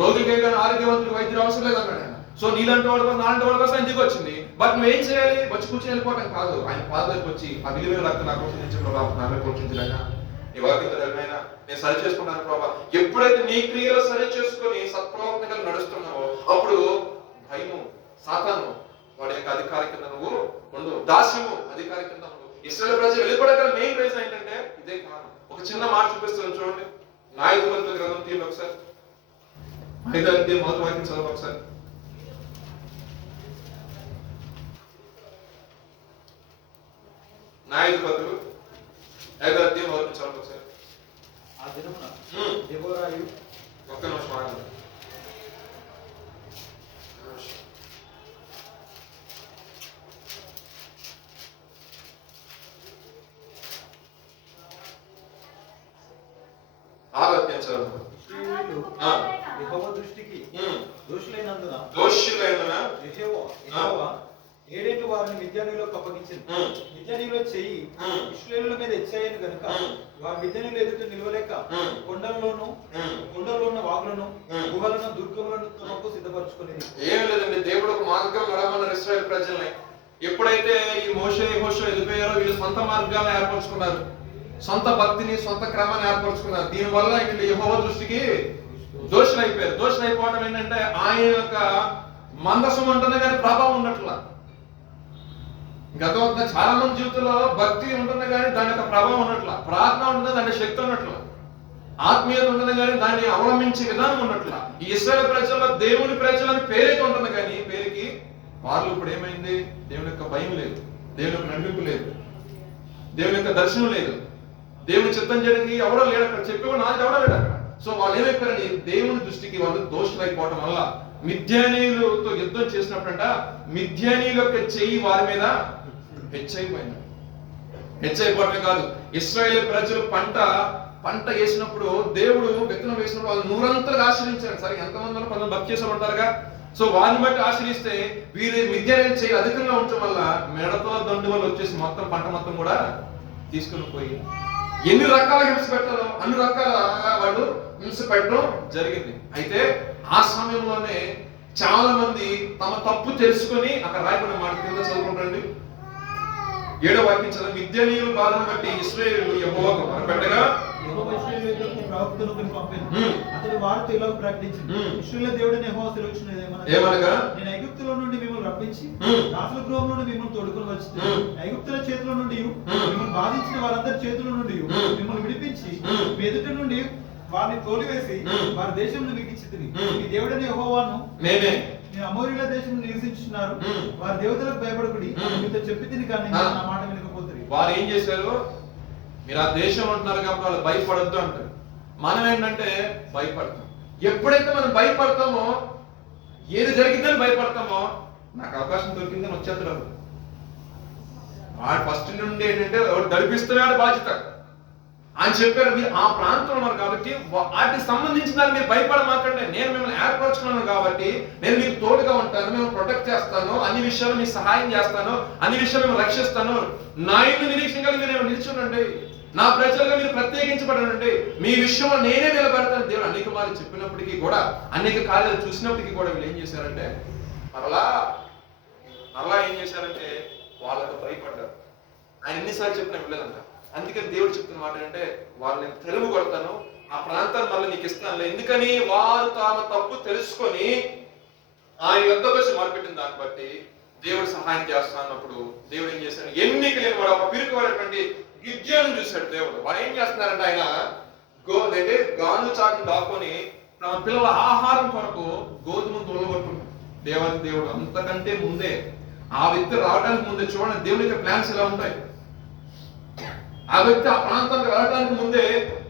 రోగికే కానీ ఆరోగ్యవంతుడికి వైద్యులు అవసరం లేదన్నాడు ఆయన. సో నీలాంటి వాడి కోసం నాలాంటి వాడి కోసం ఇంటికి వచ్చింది. బట్ నువ్వేం చేయాలి, వచ్చి కూర్చొని వెళ్ళిపోవటం కాదు. ఆయన పాదకు వచ్చి ఆ విలువైన రక్తం నాకు పోషించే ప్రభావం నామే పోషించలేనా నీ వాక్యమైనా నేను సరి చేసుకున్నాను ప్రభావ. ఎప్పుడైతే నీ క్రియలు సరి చేసుకుని సత్ప్రవర్తనగా నడుస్తున్నావో అప్పుడు భయము సాతాను వాడి యొక్క అధికారి కింద నువ్వు ఉండు, దాస్యము అధికారి కింద ఉండు. ఇశ్రాయేలు ప్రజలు వెళ్ళిపోవడం మెయిన్ రీజన్ ఏంటంటే ఇదే కారణం. ఒక చిన్న మాట చూపిస్తాను చూడండి. న్యాయాధిపతుల గ్రంథం తీయండి ఒకసారి. 5వ అధ్యాయం మొదటి వాక్యం చదవండి ఒకసారి. న్యాయాధిపతులు 5వ అధ్యాయం మొదటి నుంచి చదవండి ఒకసారి. ఆ దినమున దెబోరాయు ఒక్క నిమిషం ఆగండి. యెహోవా దృష్టికి దోషులైనందున యెహోవా 7 ఏళ్లు వారిని మిద్యానీయులకు అప్పగించింది. మిద్యానీయుల చెయ్యి ఇశ్రాయేలుల మీద హెచ్చాయను గనుక వారు మిద్యానీయుల ఎదుట నిలవలేక కొండల్లోనూ ఉన్న వాగులను గుహలను దుర్గములను తమకు సిద్ధపరచుకునేది. ఏం లేదండి, దేవుడు ఒక మార్గం నడమన్నారు ఇశ్రాయేలు ప్రజల్ని. ఎప్పుడైతే ఈ మోషే యెహోషువ వెళ్ళిపోయారో వీళ్ళు సొంత మార్గాలను ఏర్పరచుకున్నారు, సొంత భక్తిని సొంత క్రమాన్ని ఏర్పరచుకున్నారు. దీనివల్ల వీళ్ళు యెహోవా దృష్టికి దోషులైపోయారు. దోషులైపోవడం ఏంటంటే ఆయన యొక్క మందసం ఉంటుంది కానీ ప్రభావం ఉన్నట్ల. గతంలో చాలా మంది జీవితంలో భక్తి ఉంటుంది కానీ దాని యొక్క ప్రభావం ఉన్నట్ల, ప్రార్థన ఉంటుంది దాని శక్తి ఉన్నట్ల, ఆత్మీయత ఉంటుంది కానీ దాన్ని అవలంబించే విధానం ఉన్నట్ల. ఈ ఇశ్రాయేలు ప్రజల్లో దేవుని ప్రజలని పేరైతే ఉంటుంది కానీ పేరుకి వారు ఇప్పుడు ఏమైంది, దేవుని యొక్క భయం లేదు, దేవుని యొక్క నడిపింపు లేదు, దేవుని యొక్క దర్శనం లేదు, దేవుని చిత్తం చేయడానికి ఎవడో లేడు అక్కడ, చెప్పేవాడు నాది ఎవడో లేడు అక్కడ. సో వాళ్ళు ఏమైపోయారని దేవుని దృష్టికి వాళ్ళు దోషులైపోవటం వల్ల మిద్యానీయులతో యుద్ధం చేసినప్పుడంట మిద్యానీయుల యొక్క చెయ్యి వారి మీద హెచ్చైపోయింది. హెచ్చైపోవటమే కాదు, ఇశ్రాయేలు ప్రజలు పంట వేసినప్పుడు దేవుడు విత్తనం వేసినప్పుడు వాళ్ళు నూరంతలుగా ఆశ్రయించారు. సరే ఎంతమంది కొంత భక్తి చేసి ఉంటారుగా. సో వారిని బట్టి ఆశ్రయిస్తే వీరి మిద్యానీయుల చెయ్యి అధికంగా ఉండటం వల్ల మెడతో దండు వల్ల వచ్చేసి మొత్తం పంట మొత్తం కూడా తీసుకుని పోయి ఎన్ని రకాల హింస పెట్టాలో అన్ని రకాల వాళ్ళు హింస పెట్టడం జరిగింది. అయితే ఆ సమయంలోనే చాలా మంది తమ తప్పు తెలుసుకొని అక్కడ రాయబడిన మాట కింద చదువుకుంటండి. 7వ వాక్యం చదువు. మిద్యానీయుల బాధను బట్టి ఇశ్రాయేలు యెహోవాకు మొరపెట్టగా యెహోవా ఇశ్రాయేలుకు ప్రవక్తను పంపాను. అతడు వారితో ఇలా ప్రకటించింది, ఇశ్రాయేలు దేవుడైన యెహోవా సెలవిచ్చినది ఏమనగా నేను ఐగుప్తులో నుండి మిమ్మల్ని రప్పించి దాసుల గృహం నుండి మిమ్మల్ని తోడుకొని వచ్చి ఐగుప్తుల చేతుల నుండి మిమ్మల్ని బాధించిన వారందరి చేతుల నుండి మిమ్మల్ని విడిపించి మీ ఎదుట నుండి వారిని తోలివేసి వారి దేశంలో మీకు ఇచ్చితిని. మీ దేవుడైన యెహోవాను నేను అమోరీల దేశంలో నివసించున్నారు. వారి దేవతలకు భయపడకుడి మీతో చెప్పి తిని కానీ నా మాట వినకపోతుంది. వారు ఏం చేశారు, మీరు ఆ దేశం అంటున్నారు కాబట్టి వాళ్ళు భయపడద్దు అంటారు. మనం ఏంటంటే భయపడతాం. ఎప్పుడైతే మనం భయపడతామో ఏది జరిగిందని భయపడతామో నాకు అవకాశం దొరికిందని వచ్చేస్తాడు వాడు. ఫస్ట్ నుండి ఏంటంటే నడిపిస్తున్నాడు బాధ్యత. ఆయన చెప్పారు మీరు ఆ ప్రాంతంలో ఉన్నారు కాబట్టి వాటికి సంబంధించిన దాన్ని మీరు భయపడమాకండి, నేను మిమ్మల్ని ఏర్పరచుకున్నాను కాబట్టి నేను మీకు తోడుగా ఉంటాను, మేము ప్రొటెక్ట్ చేస్తాను, అన్ని విషయాలు మీకు సహాయం చేస్తాను, అన్ని విషయాలు మేము రక్షిస్తాను, నా ఇంటి నిరీక్షణగా మీరు నిల్చుండండి, నా ప్రజలుగా మీరు ప్రత్యేకించబడండి, మీ విషయంలో నేనే నిలబెడతాను. దేవుడు అనేక మార్లు చెప్పినప్పటికీ కూడా అనేక కార్యాలు చూసినప్పటికీ కూడా వీళ్ళు ఏం చేశారంటే మరలా ఏం చేశారంటే వాళ్ళకు భయపడ్డారు. ఆయన ఎన్నిసార్లు చెప్పినా వెళ్ళలేదంట. అందుకని దేవుడు చెప్తున్న మాట ఏంటంటే వాళ్ళని తెలుగు కొడతాను, ఆ ప్రాంతాన్ని మళ్ళీ నీకు ఇస్తాను. ఎందుకని వారు తాము తప్పు తెలుసుకొని ఆయన యొద్దకు వచ్చి మొరపెట్టిన దాన్ని బట్టి దేవుడు సహాయం చేస్తా అన్నప్పుడు దేవుడు ఏం చేశాడు, ఎన్నిక లేని వాడు ఒక పిరుకువాడటువంటి గిద్యోను చూశాడు దేవుడు. వాడు ఏం చేస్తున్నారంటే ఆయన గాను చాటును దాక్కుని తమ పిల్లల ఆహారం కొరకు గోధుమ తోలగొట్టుకుంటాడు. దేవాది దేవుడు అంతకంటే ముందే, ఆ వ్యక్తి రావడానికి ముందే చూడండి దేవుని యొక్క ప్లాన్స్ ఎలా ఉంటాయి. ఆ వ్యక్తి ఆ ప్రాంతానికి వెళ్ళడానికి ముందే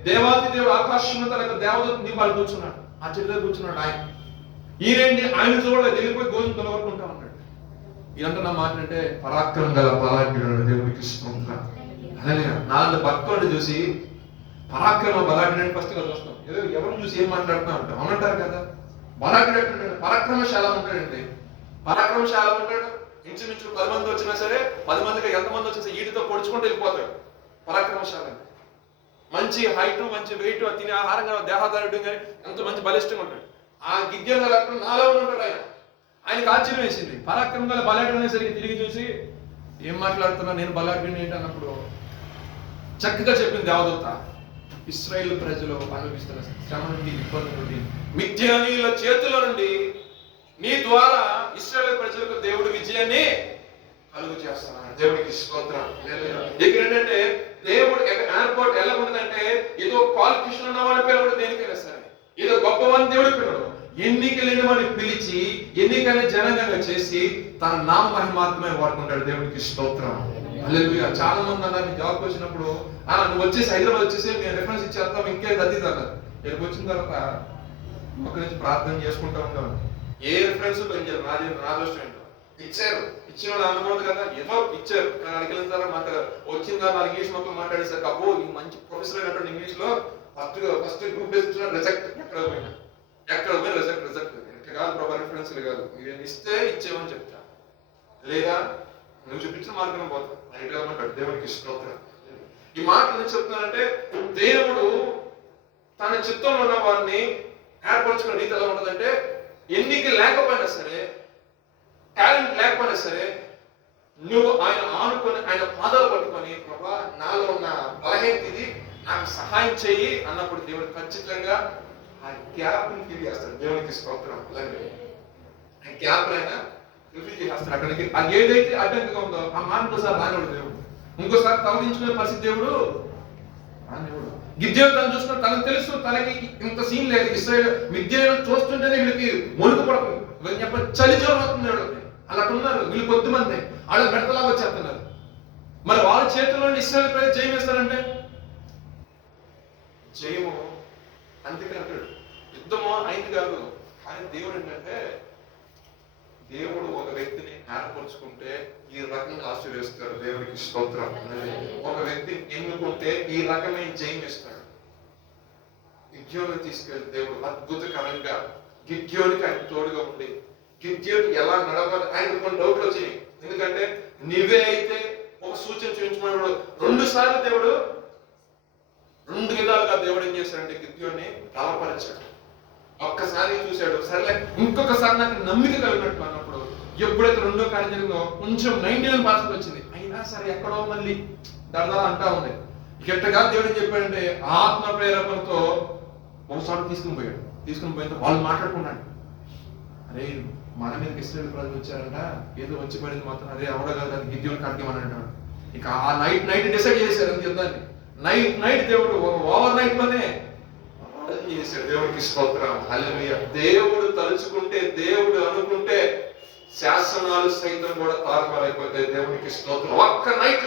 దేవాది దేవుడు ఆకాశంలో తన యొక్క దేవదూతని వాళ్ళు కూర్చున్నాడు, ఆ చెట్టు దగ్గర కూర్చున్నాడు ఆయన. ఈయనండి ఆయన చూడలేదు, వెళ్ళిపోయి గోధుమ తొలగొట్టుకుంటా ఉన్నాడు. ఇదంతా నా మాట అంటే పరాక్రమం గల బలాఢ్యుడు దేవుడికి స్తోత్రం. నాలుగు భక్తులను చూసి పరాక్రమ బలాఢ్యుడు ఫస్ట్ గా చూస్తాం. ఏదో ఎవరిని చూసి ఏం మాట్లాడుతున్నా ఉంటాం అవునంటారు కదా. బలాఢ్యుడు అంటాడు, పరాక్రమశాల ఉంటాడండి. పరాక్రమశాల ఉంటాడు, ఇంచుమించు 10 మంది వచ్చినా సరే 10 మందికి ఎంతమంది వచ్చినా ఈటితో పొడుచుకుంటూ వెళ్ళిపోతాడు. పరాక్రమశాల మంచి హైట్, మంచి వెయిట్, తినే ఆహారంగా దేహాధారుడు కానీ ఎంత మంచి బలిష్టంగా ఉంటాడు. ఆ గిద్యోను నాలో ఉంటాడు ఆయన. ఆయనకు ఆశ్చర్యం వేసింది. పరాక్రమం గల బలాఢ్యుడు అనేసరికి తిరిగి చూసి ఏం మాట్లాడుతున్నా, నేను బలాఢ్యుడిని ఏంటి అన్నప్పుడు చక్కగా చెప్పింది దేవదూత, ఇశ్రాయేలు ప్రజలు అనుభవిస్తున్న శ్రమ నుండి, ఇబ్బంది నుండి, మిద్యానీయుల చేతుల నుండి నీ ద్వారా ఇశ్రాయేలు ప్రజలకు దేవుడు విజయాన్ని కలుగు చేస్తున్నాడు. దేవుడికి స్తోత్రం. ఇక్కడ ఏంటంటే దేవుడు ఏర్పాటు ఎలా ఉంటుందంటే ఏదో క్వాలిఫికేషన్ ఉన్న వాడి పిల్లడు దేనికైనా సరే, ఏదో గొప్పవాడిని దేవుడి పిల్లడు ఎన్నిక లేని వాడిని పిలిచి ఎన్నికైన జనంగా చేసి తన నామ మహిమాత్మే వాడుకుంటాడు. దేవుడికి స్తోత్రం. హల్లెలూయా. చాలా మంది అన్నారు జాబ్కి వచ్చినప్పుడు, నువ్వు వచ్చేసి హైదరాబాద్ వచ్చేసి మేము రెఫరెన్స్ ఇచ్చేస్తాం ఇంకేది అది అన్నారు. ఇక్కడికి వచ్చిన తర్వాత ఒక నుంచి ప్రార్థన చేసుకుంటా ఉంటాం. ఏ రెఫరెన్స్ పెంచారు, నా దృష్టం ఏంటో ఇచ్చారు, ఇచ్చిన వాళ్ళు అనుకోదు కదా, ఏదో ఇచ్చారు. కానీ అక్కడికి వెళ్ళిన తర్వాత మాకు వచ్చిందా 4 ఇంగ్లీష్ మొత్తం మాట్లాడేసరికి అబ్బో ఈ మంచి ప్రొఫెసర్ అయినటువంటి ఇంగ్లీష్ లో ఫస్ట్ గ్రూప్ బేస్డ్ రిజెక్ట్, ఎక్కడ పోయినా రిజెక్ట్ కాదు ప్రభా, రిఫరెన్స్లు కాదు, ఇవన్నీ ఇస్తే ఇచ్చేవని చెప్తా, లేదా నువ్వు చూపించిన మార్గం పోతా అని దేవుడికి స్తోత్రం. ఈ మాటలు ఎందుకు చెప్తున్నానంటే దేవుడు తన చిత్తంలో ఉన్న వారిని ఏర్పరచుకున్న రీతి ఎలా ఉంటుందంటే, ఎన్నిక లేకపోయినా సరే, టాలెంట్ లేకపోయినా సరే, నువ్వు ఆయన ఆనుకొని ఆయన పాదాలు పట్టుకొని ప్రభా నాలో ఉన్న బలహీనత ఇది, నాకు సహాయం చెయ్యి అన్నప్పుడు దేవుడు ఖచ్చితంగా ఆ గ్యాప్ ని ఫిల్ చేస్తాడు. దేవునికి స్తోత్రం. అలాగే ఆ గ్యాప్ అయినా ఫిల్ చేస్తాడు. అక్కడికి అది ఏదైతే అడ్డంకిగా ఉందో ఆ మాటసారి రానివాడు దేవుడు. ఇంకోసారి తలదించుకునే పరిస్థితి దేవుడు రానివాడు. గిద్యోను తను చూసుకున్న తనకు తెలుసు, తనకి ఇంత సీన్ లేదు. ఇశ్రాయేలు మిద్యాను చూస్తుంటేనే వీళ్ళకి వణుకు పడదు, చలి జ్వరం అవుతుంది వీళ్ళకి. అలా ఉన్నారు వీళ్ళు కొద్దిమంది, వాళ్ళ బెడతలాగా వచ్చేస్తున్నారు. మరి వాళ్ళ చేతుల్లో ఇశ్రాయేలు ప్రజలు జయం వేస్తారంటే జయము అంతేకాదు, యుద్ధము అయింది కాదు. కానీ దేవుడు ఏంటంటే, దేవుడు ఒక వ్యక్తిని ఏర్పరుచుకుంటే ఈ రకంగా ఆశీర్వదిస్తాడు. దేవుడికి స్తోత్రం. ఒక వ్యక్తిని ఎన్నుకుంటే ఈ రకమైన జయం ఇస్తాడు. గిద్యోను తీసుకెళ్లి దేవుడు అద్భుతకరంగా గిద్యోనికి ఆయన తోడుగా ఉండి, గిద్యోను ఎలా నడవాలి ఆయన కొన్ని డౌట్లు వచ్చినాయి. ఎందుకంటే నీవే అయితే ఒక సూచన చూపించుకున్నాడు. 2 సార్లు దేవుడు 2 విధాలుగా దేవుడు ఏం చేశాడంటే గిద్యోన్ని బలపరిచాడు. ఒక్కసారి చూశాడు, సరేలే ఇంకొకసారి నాకు నమ్మిక కలిగినట్టు అన్నప్పుడు ఎప్పుడైతే 2వ కార్యం జరిగిందో కొంచెం 99% వచ్చింది. అయినా సరే ఎక్కడో మళ్ళీ దడదల అంటా ఉంది. గట్టిగా దేవుడు ఏం చెప్పాడంటే ఆత్మ ప్రేరేపణతో ఒకసారి తీసుకుని పోయిన వాళ్ళు మాట్లాడుకున్నాడు, అరే మన మీదకి ఇశ్రాయేలు ప్రజలు వచ్చారంట, ఏదో వచ్చి పడింది మాత్రం అదే అవడగలదు గిద్యోని కడగమని అంటాడు. ఇక ఆ నైట్ డిసైడ్ చేశారు అని చెప్తాను. నైట్ దేవుడు ఓవర్ నైట్ లోనే చేశాడు. దేవుడికి స్తోత్రం. హల్లెలూయా. దేవుడు తలుచుకుంటే, దేవుడు అనుకుంటే శాసనాలు సైతం కూడా తారుమారైపోతాయి. దేవునికి స్తోత్రం. ఒక్క నైట్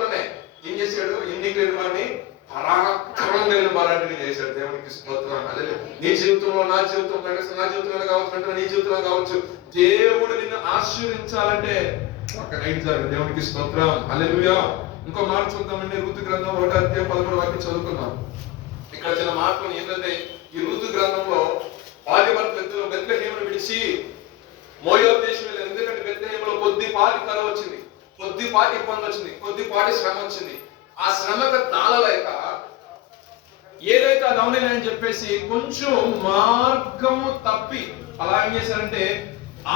లోనే ఏం చేశాడు, ఎన్నికైన వాడిని పరాక్రమంగా బలాఢ్యుడిని చేశాడు. దేవునికి స్తోత్రం. హల్లెలూయా. నీ జీవితంలో, నా జీవితంలో, నా జీవితంలో కావచ్చు, నీ జీవితంలో కావచ్చు, దేవుడు నిన్ను ఆశీర్వదించాలంటే ఒక్క నైట్ జరగదు. దేవునికి స్తోత్రం. హల్లెలూయా. ఇంకో మాట చూద్దామండి. ఋతు గ్రంథం 1:13 చదువుకుందాం. ఇక్కడ చిన్న మార్పు ఏంటంటే, ఈ ఋతు గ్రంథంలో భార్య భర్తలు బెత్లెహేమును విడిచి మోయాబు దేశం వెళ్ళారు. ఎందుకంటే బెత్లెహేములో కొద్దిపాటి కల వచ్చింది, కొద్దిపాటి ఇబ్బంది వచ్చింది, కొద్దిపాటి శ్రమ వచ్చింది. ఆ శ్రమకు తాళలేక ఏదైతే అది అవునని చెప్పేసి కొంచెం మార్గము తప్పి అలా ఏం చేశారంటే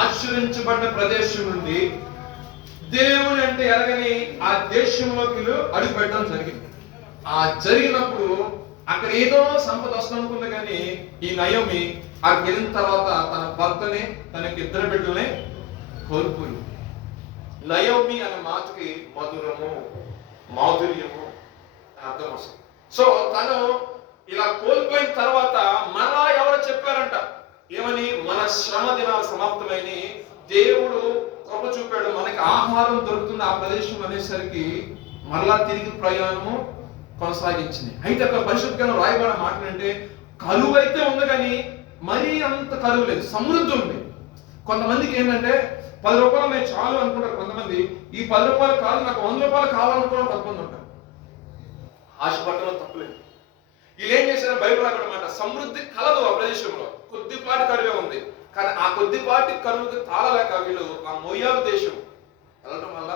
ఆశ్రయించబడ్డ ప్రదేశం నుండి దేవుని అంటే ఎరగని ఆ దేశంలోకి అడుగు పెట్టడం జరిగింది. ఆ జరిగినప్పుడు అక్కడ ఏదో సంపద వస్తుందనుకుంది, కానీ ఈ నయోమి అక్కడికి వెళ్ళిన తర్వాత తన భర్తని, తనకి 2 బిడ్డల్ని కోల్పోయింది. నయోమి అనే మాటకి మధురము, మాధుర్యము అని అర్థం వస్తుంది. సో తను ఇలా కోల్పోయిన తర్వాత మరలా ఎవరో చెప్పారంట, ఏమని? మన శ్రమ దినాలు సమాప్తమైన దేవుడు కృప చూపాడు, మనకి ఆహారం దొరుకుతుంది ఆ ప్రదేశం అనేసరికి మరలా తిరిగి ప్రయాణము కొనసాగించింది. అయితే అక్కడ పరిశుద్ధంగా రాయబడిన మాట అంటే కరువు అయితే ఉంది కానీ మరీ అంత కరువు లేదు, సమృద్ధి ఉంది. కొంతమందికి ఏంటంటే 10 రూపాయలు నేను చాలు అనుకుంటారు కొంతమంది, ఈ 10 రూపాయలు కాదు నాకు 100 రూపాయలు కావాలనుకోవడం కొంతమంది ఉంటారు. ఆశపడటం తప్పులేదు. వీళ్ళు ఏం చేశారో బైబిల్ అన్నమాట, సమృద్ధి కలదు ఆ ప్రదేశంలో, కొద్దిపాటి కరువే ఉంది. కానీ ఆ కొద్దిపాటి కరువుకి తాళలేక వీళ్ళు ఆ మోయాబు దేశం వెళ్ళడం వల్ల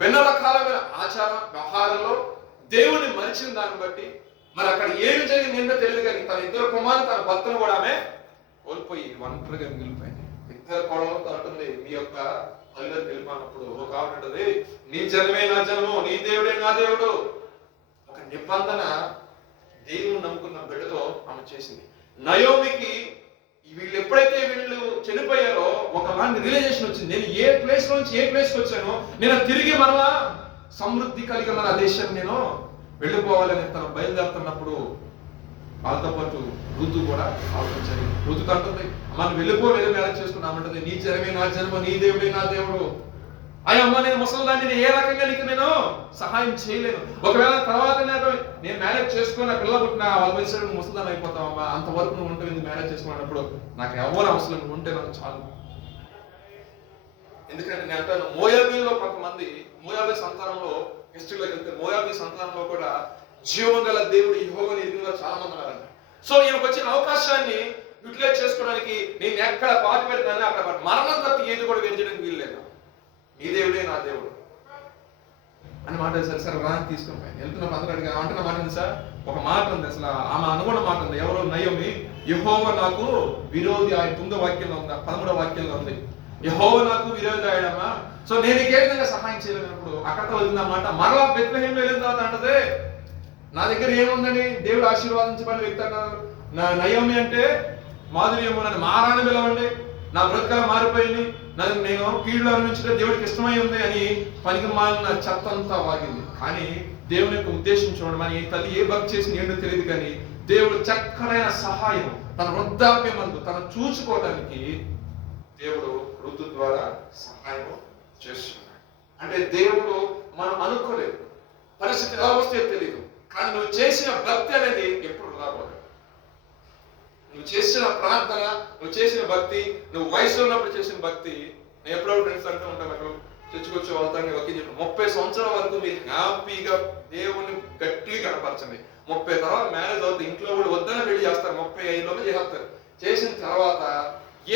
భిన్న రకాలమైన ఆచార వ్యవహారంలో దేవుని మరిచిన దాన్ని బట్టి మరి అక్కడ ఏమి జరిగింది ఏంటో తెలియదు కానీ తన 2 కుమారులు తన భర్తను కూడా ఆమె కోల్పోయి ఒంటరిగా మిగిలిపోయింది. 2 కోడలతో అంటుంది, మీ యొక్క తల్లిదండ్రులు వెళ్ళిపోయినప్పుడు ఒక ఆవిడ, నీ జనమే నా జనము, నీ దేవుడే నా దేవుడు. ఒక నిబంధన దేవుని నమ్ముకున్న బిడ్డతో ఆమె చేసింది. నయోమికి వీళ్ళు ఎప్పుడైతే వీళ్ళు చనిపోయారో ఒకలాంటి రియలైజేషన్ వచ్చింది, నేను ఏ ప్లేస్ నుంచి ఏ ప్లేస్కి వచ్చానో నేను తిరిగి మరలా సమృద్ధి కలిగిన నా దేశాన్ని నేను వెళ్ళిపోవాలని తను బయలుదేరుతున్నప్పుడు వాళ్ళతో పాటు ఋతు కూడా ఆలోచించాలి. ఋతు అంటుంది, మనం వెళ్ళిపోలేదు మ్యారేజ్ చేసుకున్నామంటుంది, నీ జనమే నా జన్మ, నీ దేవుడే నా దేవుడు. అయ్యా అమ్మ, నేను ముసలిదాన్ని ఏ రకంగా నీకు నేను సహాయం చేయలేను. ఒకవేళ తర్వాత నేను మ్యారేజ్ చేసుకుని పిల్ల పుట్టిన వాళ్ళ వయసు ముసలిదాన్ని అయిపోతావమ్మా, అంతవరకు నువ్వు ఉంటుంది మ్యారేజ్ చేసుకున్నప్పుడు నాకు ఎవరు అవసరం, నువ్వు ఉంటే నాకు చాలు. ఎందుకంటే నేను అంటాను, మోయాబీలో కొంతమంది, మోయాబీ సంతానంలో హిస్టరీలోకి వెళ్తే మోయాబీ సంతానంలో కూడా జీవం గల దేవుడు యెహోవాని ఎరిగిన చాలా మంది ఉన్నారంట. సో ఈయనకు వచ్చిన అవకాశాన్ని యూటిలైజ్ చేసుకోవడానికి నేను ఎక్కడ పాటు పెడతానని అక్కడ మరణం తప్ప ఏది కూడా వేరు చేయడానికి వీల్లేదు. నీ దేవుడే నా దేవుడు అని మాట సరే రాని తీసుకుని వెళ్తున్న అందరూ అడిగా అంటున్న మాట ఉంది సార్, ఒక మాట ఉంది అసలు ఆమె అనుగుణ మాట ఉంది. ఎవరో నయోమి, యెహోవా నాకు విరోధి, ఆయన 9వ వాక్యంలో ఉంది, 13వ వాక్యంలో ఉంది, యెహోవా నాకు విరోధి ఆయనమ్మా. సో నేను ఏ విధంగా సహాయం చేయలేనప్పుడు అక్కడ వెళ్తుందన్నమాట. మరలా బెత్లెహేంలో వెళ్ళిన తర్వాత అంటదే, నా దగ్గర ఏముందని దేవుడు ఆశీర్వాదించబడిన వ్యక్తి అన్నారు. నయోమి అంటే మాధుర్యము, నన్ను మారాన్ని పిలవండి, నా బ్రతుకలు మారిపోయింది, నేను కీళ్ళు అనుభవించడం దేవుడికి ఇష్టమై ఉంది అని పనికి మాలిన చెత్త అంతా వాగింది. కానీ దేవుని యొక్క ఉద్దేశం చూడండి, మన ఈ తల్లి ఏ భక్తి చేసింది ఏంటో తెలియదు కానీ దేవుడు చక్కనైన సహాయం తన వృద్ధాప్యమందు తను చూసుకోవడానికి దేవుడు ఋతు ద్వారా సహాయం చేస్తున్నాడు. అంటే దేవుడు మనం అనుకోలేదు, పరిస్థితి ఎలా వస్తే తెలియదు, కానీ నువ్వు చేసిన భక్తి అనేది ఎప్పుడు రాబోదు. నువ్వు చేసిన ప్రార్థన, నువ్వు చేసిన భక్తి, నువ్వు వయసులో ఉన్నప్పుడు చేసిన భక్తి. నేను ఎప్పుడప్పుడు ఫ్రెండ్స్ అంటూ ఉంటాను, అక్కడ చర్చకొచ్చే వాళ్ళతో ఒకే చెప్పి 30 సంవత్సరాల వరకు మీరు హ్యాపీగా దేవుని గట్టిగా కనపరచండి. 30 తర్వాత మ్యారేజ్ అవుతుంది, ఇంట్లో కూడా వద్దనే పెళ్లి చేస్తారు, 35లోనే చేస్తారు. చేసిన తర్వాత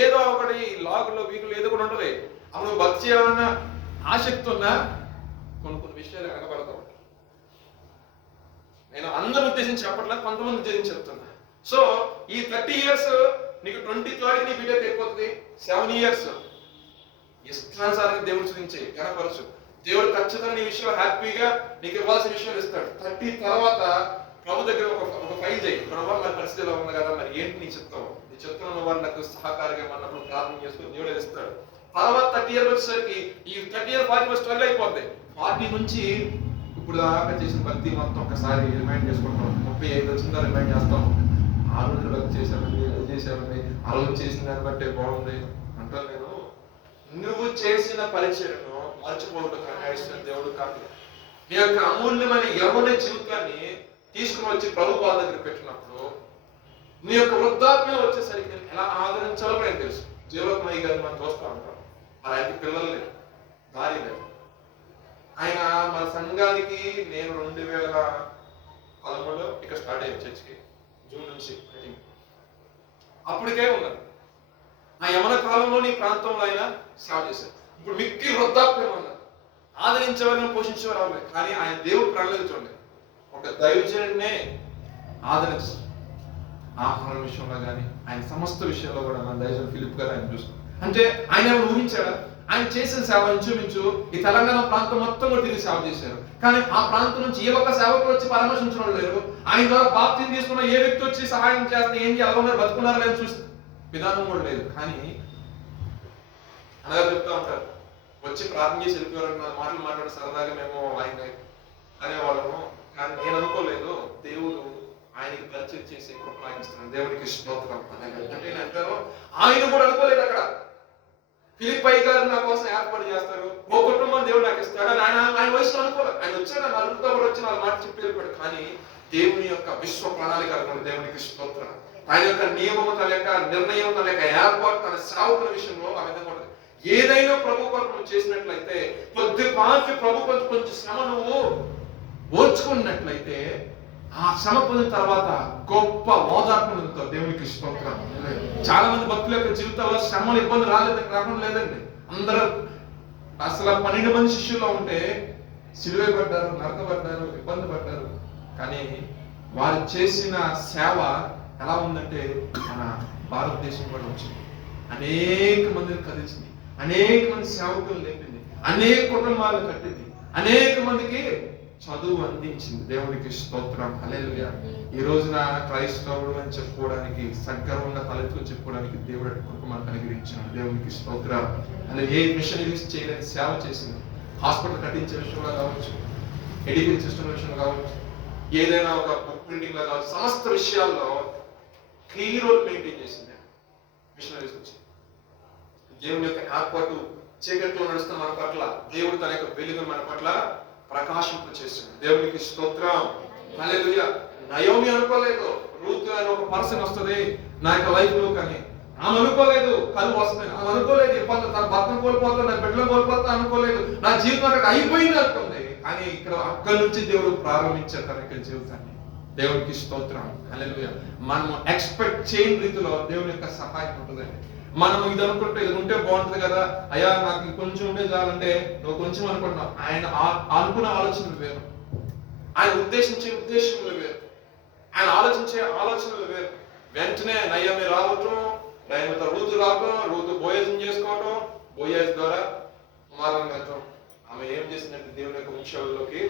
ఏదో ఒకటి లాగులో వీకులు ఏదో కూడా ఉంటుంది. అప్పుడు భక్తి చేయాలన్నా ఆసక్తి ఉన్నా కొన్ని విషయాలు కనపడతావు. నేను అందరూ ఉద్దేశించి చెప్పట్లేదు, కొంతమంది ఉద్దేశించి చెప్తున్నా. సో ఈ 30 years నీకు 23rd నీ బిడ్డ అయిపోతుంది. 7 years ఇష్టానుసారంగా దేవుడు చూపించి కనపరచు. దేవుడు ఖచ్చితంగా నీ విషయంలో హ్యాపీగా నీకు ఇవ్వాల్సిన విషయాలు ఇస్తాడు. 30 తర్వాత ప్రభు దగ్గర ఒక ఫైల్ చేయి, ప్రభు మరి పరిస్థితి ఎలా ఉంది కదా, మరి ఏంటి నీ చెప్తావు, నీ చెప్తున్న వారు నాకు సహకారిగా అన్నప్పుడు ప్రార్థన చేసుకుని దేవుడు ఇస్తాడు. తర్వాత 30 years వచ్చేసరికి ఈ 30 years 40 స్ట్రగుల్ అయిపోద్ది. 40 నుంచి ఇప్పుడు దాకా చేసిన భక్తి మొత్తం ఒకసారి రిమైండ్ చేసుకుంటాం. 35 వచ్చిందా రిమైండ్ చేస్తాం, ఆ రోజు భక్తి చేశామండి, ఏదో చేశామండి, ఆ రోజు చేసిన దాన్ని బట్టే బాగుంది అంటాను. నేను నువ్వు చేసిన పరిచయను మర్చిపోవడం కానీ దేవుడు కాదు. నీ యొక్క అమూల్యమైన యవ్వన జీవితాన్ని తీసుకుని వచ్చి ప్రభు వాళ్ళ దగ్గర పెట్టినప్పుడు నీ యొక్క వృద్ధాప్యం వచ్చేసరికి నేను ఎలా ఆదరించాలో నేను తెలుసు. జీవత్మయ్య గారు మనం చూస్తూ ఉంటాం, ఆయనకి పిల్లలు లేరు, భార్య లేదు. ఆయన మన సంఘానికి నేను 2013లో ఇక్కడ స్టార్ట్ అయ్యాను చర్చికి, జూన్ నుంచి అప్పటికే ఉన్నాను. ఆ యమన కాలంలో నీ ప్రాంతంలో ఆయన సేవ చేశారు. ఇప్పుడు మిక్కి వృద్ధాప్యం ఉన్నారు, ఆదరించేవారిని పోషించేవారు అవ్వలేదు. కానీ ఆయన దేవుడు ప్రణాళిక చూడండి, ఒక దైవజనుడినే ఆదరించారు. ఆహారం విషయంలో కానీ ఆయన సమస్త విషయంలో కూడా మన దైవజనుడు ఫిలిప్ గారు ఆయన చూస్తారు. అంటే ఆయన ఏమైనా ఊహించాడా? ఆయన చేసిన సేవ ఇంచుమించు ఈ తెలంగాణ ప్రాంతం మొత్తం కూడా తిరిగి సేవ చేశారు. కానీ ఆ ప్రాంతం నుంచి ఏ ఒక్క సేవకులు వచ్చి పరామర్శించడం లేరు. ఆయన ద్వారా బాప్తిని తీసుకున్న ఏ వ్యక్తి వచ్చి సహాయం చేస్తే ఏంటి ఎలా ఉన్నారు, బతుకున్నారా లేని చూసి విధానం కూడా లేదు. కానీ అనగా చెప్తా ఉంటారు, వచ్చి ప్రార్థన చేసి వెళ్ళిపోయారు, మాటలు మాట్లాడి సరదాగా మేము ఆయన అనేవాళ్ళము. కానీ నేను అనుకోలేదు దేవుడు ఆయనకి పరిచయం చేసి కృప నాకు ఇస్తున్నాను. దేవుడికి స్తోత్రం. అంటే నేను అంటాను, ఆయన కూడా అనుకోలేదు అక్కడ ఫిలిప్పై గారు నా కోసం ఏర్పాటు చేస్తారు, ఓ కుటుంబం దేవుడు నాకు ఇస్తాడు అని ఆయన వయసులో అనుకోలేదు. ఆయన వచ్చాడు, నలుగురితో కూడా వచ్చి నాలుగు మాట చెప్పి వెళ్ళిపోయాడు. కానీ దేవుని యొక్క విశ్వ ప్రణాళిక దేవునికి స్తోత్రం. ఆయన యొక్క నియమం, తన యొక్క నిర్ణయం, తన యొక్క ఏర్పాటు, తన సేవకుల విషయంలో ఆ విధంగా ఉంటుంది. ఏదైనా ప్రభు కొరకు నువ్వు చేసినట్లయితే, కొద్దిపాటి ప్రభు కొంచెం శ్రమ నువ్వు ఓర్చుకున్నట్లయితే, ఆ శ్రమ పొందిన తర్వాత గొప్ప ఓదార్పులతో దేవునికి స్తోత్రం. చాలా మంది భక్తుల యొక్క జీవితంలో శ్రమలు ఇబ్బంది రాకుండా లేదండి. అందరూ అసలు 12 మంది శిష్యుల్లో ఉంటే సిలువ పడ్డారు, నరకబడ్డారు, ఇబ్బంది పడ్డారు. కానీ వారు చేసిన సేవ ఎలా ఉందంటే మన భారతదేశం కూడా వచ్చింది, అనేక మందిని కదిలించింది, అనేక మంది సేవకులు లేపింది, అనేక కుటుంబాలు కట్టింది, అనేక మందికి చదువు అందించింది. దేవునికి స్తోత్రం. హల్లెలూయా. ఈ రోజున క్రైస్తవుడు అని చెప్పుకోవడానికి, సగ్గర్వంగా తలెత్తుకొని చెప్పుకోవడానికి దేవుడు కృప మనకు అనుగ్రహించాడు. దేవునికి స్తోత్రం. అలా ఏ మిషనరీస్ చేయలేని సేవ చేసింది. హాస్పిటల్ కట్టించే విషయంలో కావచ్చు, ఎడ్యుకేషన్ సిస్టమ్ విషయంలో కావచ్చు, ఏదైనా ఒక బుక్ ప్రింటింగ్ లో కావచ్చు, సమస్త విషయాల్లో కీ రోల్ మెయింటైన్ చేసింది మిషనరీస్ వచ్చి. దేవుని యొక్క ఏర్పాటు చీకట్లో నడుస్తున్న మన పట్ల దేవుడు తన యొక్క వెలుగును మన పట్ల ప్రకాశింప చేసింది. దేవునికి స్తోత్రం. హల్లెలూయా. నయోమి అనుకోలేదు రూత్ అనే ఒక పర్సన్ వస్తుంది నా యొక్క లైఫ్ లో, కానీ ఆమె అనుకోలేదు కలువు వస్తుంది, ఆమె అనుకోలేదు ఇబ్బంది, తన భర్తను కోల్పోతా, నా బిడ్డలను కోల్పోతా అనుకోలేదు, నా జీవితం అక్కడ అయిపోయింది అనుకుంది. కానీ ఇక్కడ అక్కడి నుంచి దేవుడు ప్రారంభించారు తన యొక్క జీవితాన్ని. దేవునికి స్తోత్రం. హల్లెలూయా. మనం ఎక్స్పెక్ట్ చేయని రీతిలో దేవుని యొక్క సహాయం ఉంటుందండి. మనం ఇది అనుకుంటే ఇది ఉంటే బాగుంటుంది కదా, అయ్యా నాకు ఇంకొంచెం ఉంటే చాలంటే నువ్వు కొంచెం అనుకుంటున్నావు. ఆయన అనుకున్న ఆలోచనలు వేరు, ఆయన ఉద్దేశించే ఉద్దేశములు వేరు, ఆయన ఆలోచించే ఆలోచనలు వేరు. వెంటనే నయోమి రావటం, నయోమితో రూతు రావటం, రూతు బోయజం చేసుకోవటం, బోయజ్ ద్వారా కుమారుని కట్టడం. ఆమె ఏం చేసిందంటే దేవుని యొక్క వంశాలలోకి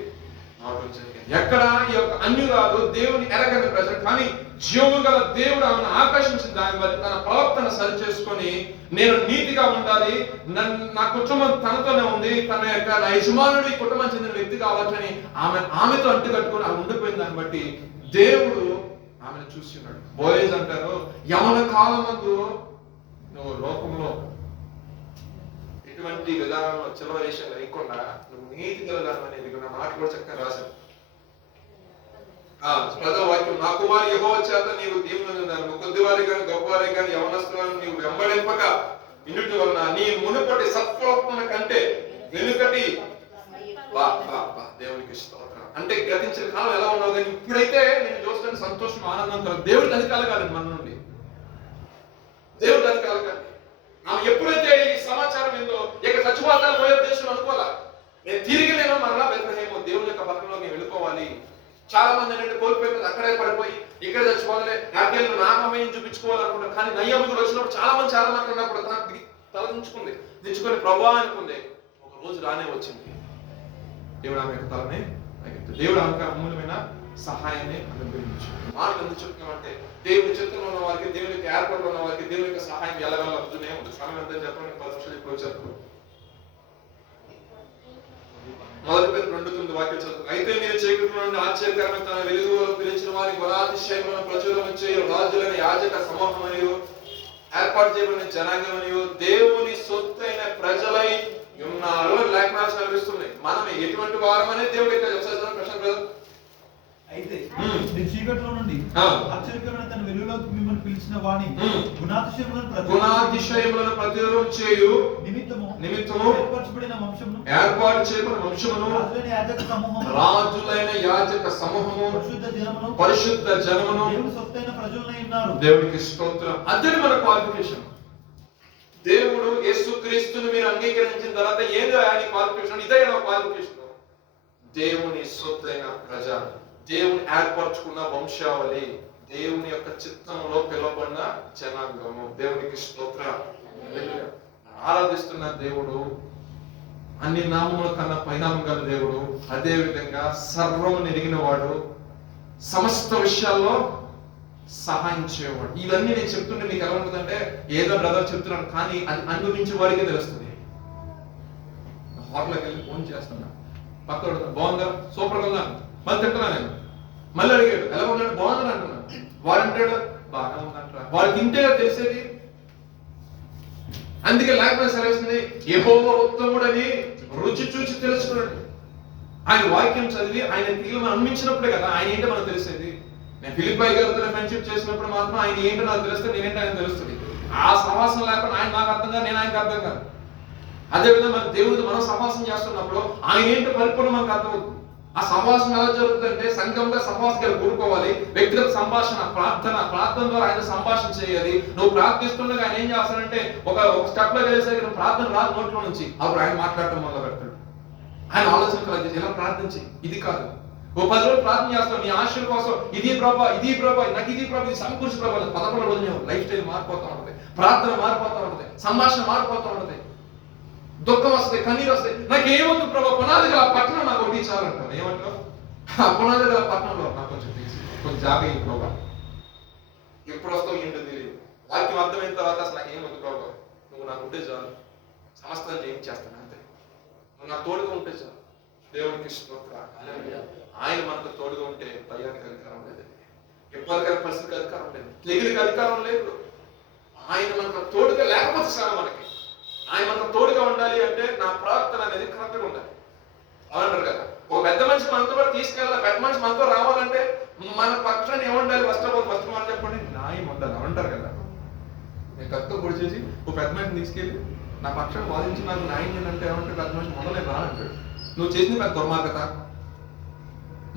రావడం జరిగింది. ఎక్కడ ఈ యొక్క అన్యురాలు దేవుని ఎరగని ప్రజలు, కానీ జీవము గల దేవుడు ఆమెను ఆకర్షించిన దాన్ని బట్టి తన ప్రవర్తన సరి చేసుకొని, నేను నీతిగా ఉండాలి, నా కుటుంబం తనతోనే ఉంది, తన యొక్క నా యజమానుడు ఈ కుటుంబం చెందిన వ్యక్తి కావచ్చని ఆమెతో అంటు కట్టుకొని ఆమె ఉండిపోయిన దాన్ని బట్టి దేవుడు ఆమెను చూసి ఉన్నాడు. బోయజ్ అంటారు, యవన కాలమందు నువ్వు లోకంలో ఎటువంటి విధానంలో చిల్లర విషయాలు లేకుండా నువ్వు నీతి విధానం అనేది నా మాట కూడా చక్కగా రాశాను. వాక్యం, నా కుమారి యెహోవా చేత నీవు దీవెనలను కొద్దివారి కానీ గొప్పవారి కానీ యవనస్తులను నీవు వెంబడింపక ఇన్నిటి వలన నీ మునుపటి సత్ప్రవర్తన కంటే వెనుకటి దేవునికి స్తోత్రం. అంటే గతించిన కాలం ఎలా ఉన్నావు, కానీ ఇప్పుడైతే నేను చూస్తాను సంతోషం, ఆనందం కలదు. దేవుడికి అది కలగాలి మన నుండి, దేవుడికి అది కలగాలి. ఆమె ఎప్పుడైతే ఈ సమాచారం ఏందో ఇక చచ్చిపోతాను పోయే ఉద్దేశం అనుకోవాలా, నేను తిరిగి నేను మరలా బెత్లెహేము దేవుని యొక్క పట్టణంలో నేను వెళ్ళిపోవాలి. చాలా మంది ఏంటంటే కోల్పోయి అక్కడే పడిపోయి ఇక్కడ చచ్చిపోవాలి, నాకేళ్ళు నామమయం చూపించుకోవాలనుకుంటారు. కానీ నయోమి కూడా వచ్చినప్పుడు చాలా మంది మాట్లాడినప్పుడు తల దించుకొని ప్రభా అనుకుంది. ఒక రోజు రానే వచ్చింది, దేవుడు ఆమె యొక్క తలనే దేవుడు ఆమె అమూల్యమైన సహాయాన్ని అనుగ్రహించు. మాటలు ఎందుకు చెప్తున్నామంటే దేవుని చిత్తంలో ఉన్న వారికి, దేవుని యొక్క ఏర్పాటులో ఉన్న వారికి దేవుని యొక్క సహాయం ఎలాగో అందుతూనే ఉంటుంది. సమయం ఎంత చెప్పండి, 10 నిమిషాలు ఇప్పుడు వచ్చారు. మొదటి పేరు 2:9 వాక్యం చదువు. అయితే మీరు చీకటిలో నుండి ఆశ్చర్యకరమైన తన వెలుగు పిలిచిన వారికి బలాతిశయములను ప్రచురం చేయు రాజులైన యాజక సమూహమనియు ఏర్పాటు చేయబడిన జనాంగమనియు దేవుని సొత్తైన ప్రజలై ఉన్నారు లేఖనాలు సెలవిస్తున్నాయి. మనం ఎటువంటి వారమనే దేవుడు ఇక్కడ చెప్తారు. ప్రశ్న బ్రదర్, అయితే చీకటిలో నుండి ఆశ్చర్యకరమైన తన వెలుగులోకి మిమ్మల్ని పిలిచిన వాణి గుణాతిశయములను ప్రతిరోధం చేయు నిమిత్తము ఏర్పాటు చేయబడిన వంశమును రాజులైన యాజక సమూహము పరిశుద్ధ జనమును దేవునికి స్తోత్రం. అదే మన క్వాలిఫికేషన్. దేవుడు యేసుక్రీస్తుని మీరు అంగీకరించిన తర్వాత ఏదో ఆయన క్వాలిఫికేషన్, ఇదే క్వాలిఫికేషన్. దేవుని సొత్తైన ప్రజ, దేవుని ఏర్పరచుకున్న వంశావళి, దేవుని యొక్క చిత్తంలో పిలువబడిన జనాంగము. దేవునికి స్తోత్రం. ఆరాధిస్తున్న దేవుడు అన్ని నామముల కన్నా పరిణామం గల దేవుడు. అదే విధంగా సర్వము ఎరిగిన వాడు, సమస్త విషయాల్లో సహాయం చేయవాడు. ఇవన్నీ నేను చెప్తుంటే మీకు ఎలా ఉంటుందంటే ఏదో బ్రదర్ చెప్తున్నాను, కానీ అది అనుభవించే వాడికే తెలుస్తుంది. హోటల్కి వెళ్ళి ఫోన్ చేస్తున్నా, పక్కన బాగుందా, సూపర్గా ఉందా, మళ్ళీ తింటున్నా నేను. మళ్ళీ అడిగాడు ఎలా ఉన్నాడు, బాగుందని అంటున్నా. వాడు అంటాడు బాగా ఉందంటారా. వాడు తింటే తెలిసేది. అందుకే లేకపోతే సెలవుస్తుంది, యెహోవా ఉత్తముడని రుచి చూచి తెలుసుకున్నాడు. ఆయన వాక్యం చదివి ఆయన తీరు మనం అనిపించినప్పుడే కదా ఆయన ఏంటో మనకు తెలిసేది. నేను ఫిలిప్పై గారితో ఫ్రెండ్షిప్ చేసినప్పుడు మాత్రం ఆయన ఏంటో నాకు తెలుస్తుంది, నేనేంటో ఆయన తెలుస్తుంది. ఆ సహవాసం లేకుండా ఆయన నాకు అర్థం కాదు, నేను ఆయనకు అర్థం కాదు. అదేవిధంగా మన దేవుడితో మనం సహవాసం చేస్తున్నప్పుడు ఆయన ఏంటో పరిపూర్ణ మనకు అర్థమవుతుంది. ఆ సహవాసం ఎలా జరుగుతుందంటే సంఘంగా సహవాసంగా కూడుకోవాలి. వ్యక్తిగత సంభాషణ, ప్రార్థన ద్వారా ఆయన సంభాషణ చేయాలి. నువ్వు ప్రార్థిస్తుండగా ఆయన ఏం చేస్తాడంటే ఒక స్టెప్ లో వెళ్ళేసరికి నువ్వు ప్రార్థన రాదు నోట్లో నుంచి, అప్పుడు ఆయన మాట్లాడటం మొదలు పెడతాడు. ఆయన ఆలోచన కలిగేసి ఇలా ప్రార్థించి ఇది కాదు. ఓ 10 రోజులు ప్రార్థన చేస్తావు నీ ఆశల కోసం, ఇది ప్రభా నాకు ఇది ప్రభా ఇది సమకూర్చి ప్రభా. 11 రోజులు లైఫ్ స్టైల్ మారిపోతా ఉంటుంది, ప్రార్థన మారిపోతా ఉంటుంది, సంభాషణ మారిపోతా ఉంటుంది. దుఃఖం వస్తుంది, కన్నీరు వస్తాయి. నాకు ఏమొద్దు ప్రభా, పునాది గల పట్టణం నాకు ఒకటి చాలంటాను. ఏమంటావు? ఆ పునాది గల పట్టణంలో నాకు కొంచెం తీసి కొంచెం జాబీ ప్రభా. ఎప్పుడు వస్తావు ఏంటో తెలియదు. వాక్యం అర్థమైన తర్వాత అసలు నాకు ఏమొద్దు ప్రభా, నువ్వు నాకు ఉంటే చాలు, సమస్తం చేయించేస్తాను అంతే, నువ్వు నాకు తోడుగా ఉంటే చాలు. దేవునికి స్తోత్రం. ఆయన మనకు తోడుగా ఉంటే భయానికి అధికారం లేదు, ఇబ్బందికర పరిస్థితికి అధికారం లేదు, తెగిలికి అధికారం లేదు. ఆయన మనకు తోడుగా లేకపోతే సార్ మనకి ఆయన మనకు తోడుగా ఉండాలి అంటే నా ప్రార్థన అనేది కరెక్ట్గా ఉండాలి. అవునంటారు కదా, ఒక పెద్ద మనిషి మనతో కూడా తీసుకెళ్ళాలి, పెద్ద మనిషి మనతో రావాలంటే మన పక్షాన్ని ఏముండాలి, ఫస్ట్ మాట చెప్పండి న్యాయం ఉండాలి. అవునంటారు కదా, నేను కత్తో పొడి చేసి ఒక పెద్ద మనిషిని తీసుకెళ్ళి నా పక్షాన్ని వాదించి నాకు న్యాయం చేయాలంటే ఏమంటారు, పెద్ద మనిషి మొదలు నేను రానంటాడు. నువ్వు చేసిన పెద్ద దుర్మార్గత,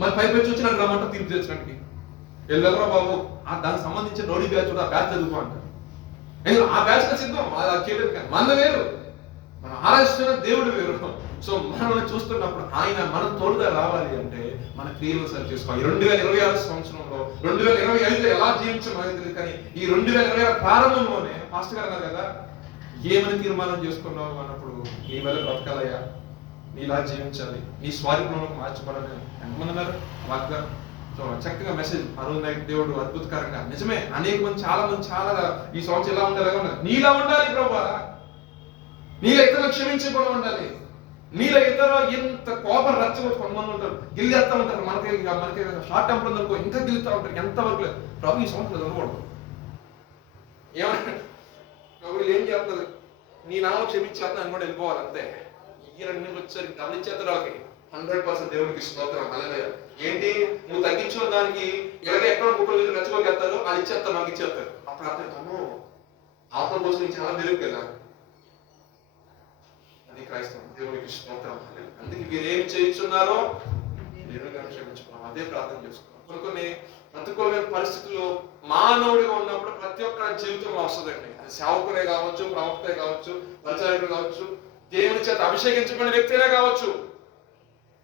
మరి పైపెచ్చి వచ్చి నాకు రమ్మంటా తీర్పు తెచ్చడానికి వెళ్ళగరా బాబు, దానికి సంబంధించిన నోడి బ్యాచ్ కూడా ఆ బ్యాచ్ చదువుకో అంటారు. ఆ బ్యాచ్ సిద్ధం చేయలేదు, కానీ మన వేరు, మనం ఆరాధిస్తున్న దేవుడు వేరు. సో మనం చూస్తున్నప్పుడు ఆయన మనం తోడుగా రావాలి అంటే మన క్రియలు సరి చేసుకోవాలి. 2026 సంవత్సరంలో 2025 ఎలా జీవించడం అనేది తెలియదు, కానీ ఈ 2026 ప్రారంభంలోనే పాస్టర్ గారు అన్నారు కదా, ఏమని తీర్మానం చేసుకున్నావు అన్నప్పుడు నీ వల్ల బ్రతకాలయ్యా, నీలా జీవించాలి, నీ స్వారూపంలోకి మార్చబడాలి. ఎంతమంది ఉన్నారు వాగ్దానం. సో చక్కగా మెసేజ్ అరుణ్ నాయక్ దేవుడు అద్భుతకరంగా నిజమే. అనేక మంది చాలా ఈ సంవత్సరం ఎలా ఉండాలి, నీలా ఉండాలి ప్రభా, నీలో ఇతరులు క్షమించే గుణం ఉండాలి, నీలో ఇతర ఎంత కోపం రచ్చగొట్టు కొంతమంది ఉంటారు, గిల్లేస్తా ఉంటారు. మనకి షార్ట్ టెంపర్ ఉందనుకో ఇంకా గిల్లుతా ఉంటారు, ఎంతవరకు లేదు. ప్రభు ఈ సంవత్సరం చదవకూడదు. ఏమంటే ప్రభు ఏం చేస్తారు, నీ నామం క్షమించేస్తా అని కూడా వెళ్ళిపోవాలి అంతే. ఈ 2 నెలలు వచ్చేసరికి గమనించేస్తారు వాళ్ళకి 100% దేవునికి స్తోత్రం. హల్లెలూయా. ఏంటి నువ్వు తగ్గించిన దానికి ఇలాగే ఎక్కడ కుక్కలు రెచ్చగొట్టేస్తారు, వాళ్ళు ఇచ్చేస్తారు, నాకు ఇచ్చేస్తారు. అప్పుడు అర్థం ఆత్మ కోసం నీకు చాలా మెరుగు కదా. అది క్రైస్తవం. దేవునికి స్తోత్రం. అందుకే మీరు ఏమి చేయించున్నారో దేవుడిగా క్షమించుకున్నాం, అదే ప్రార్థన చేసుకున్నాం. కొన్ని ప్రతికూలమైన పరిస్థితుల్లో మానవుడిగా ఉన్నప్పుడు ప్రతి ఒక్క జీవితంలో వస్తుందండి. అది సేవకుడే కావచ్చు, ప్రవక్తే కావచ్చు, పరిచారకుడు కావచ్చు, దేవుని చేత అభిషేకించబడిన వ్యక్తినే కావచ్చు.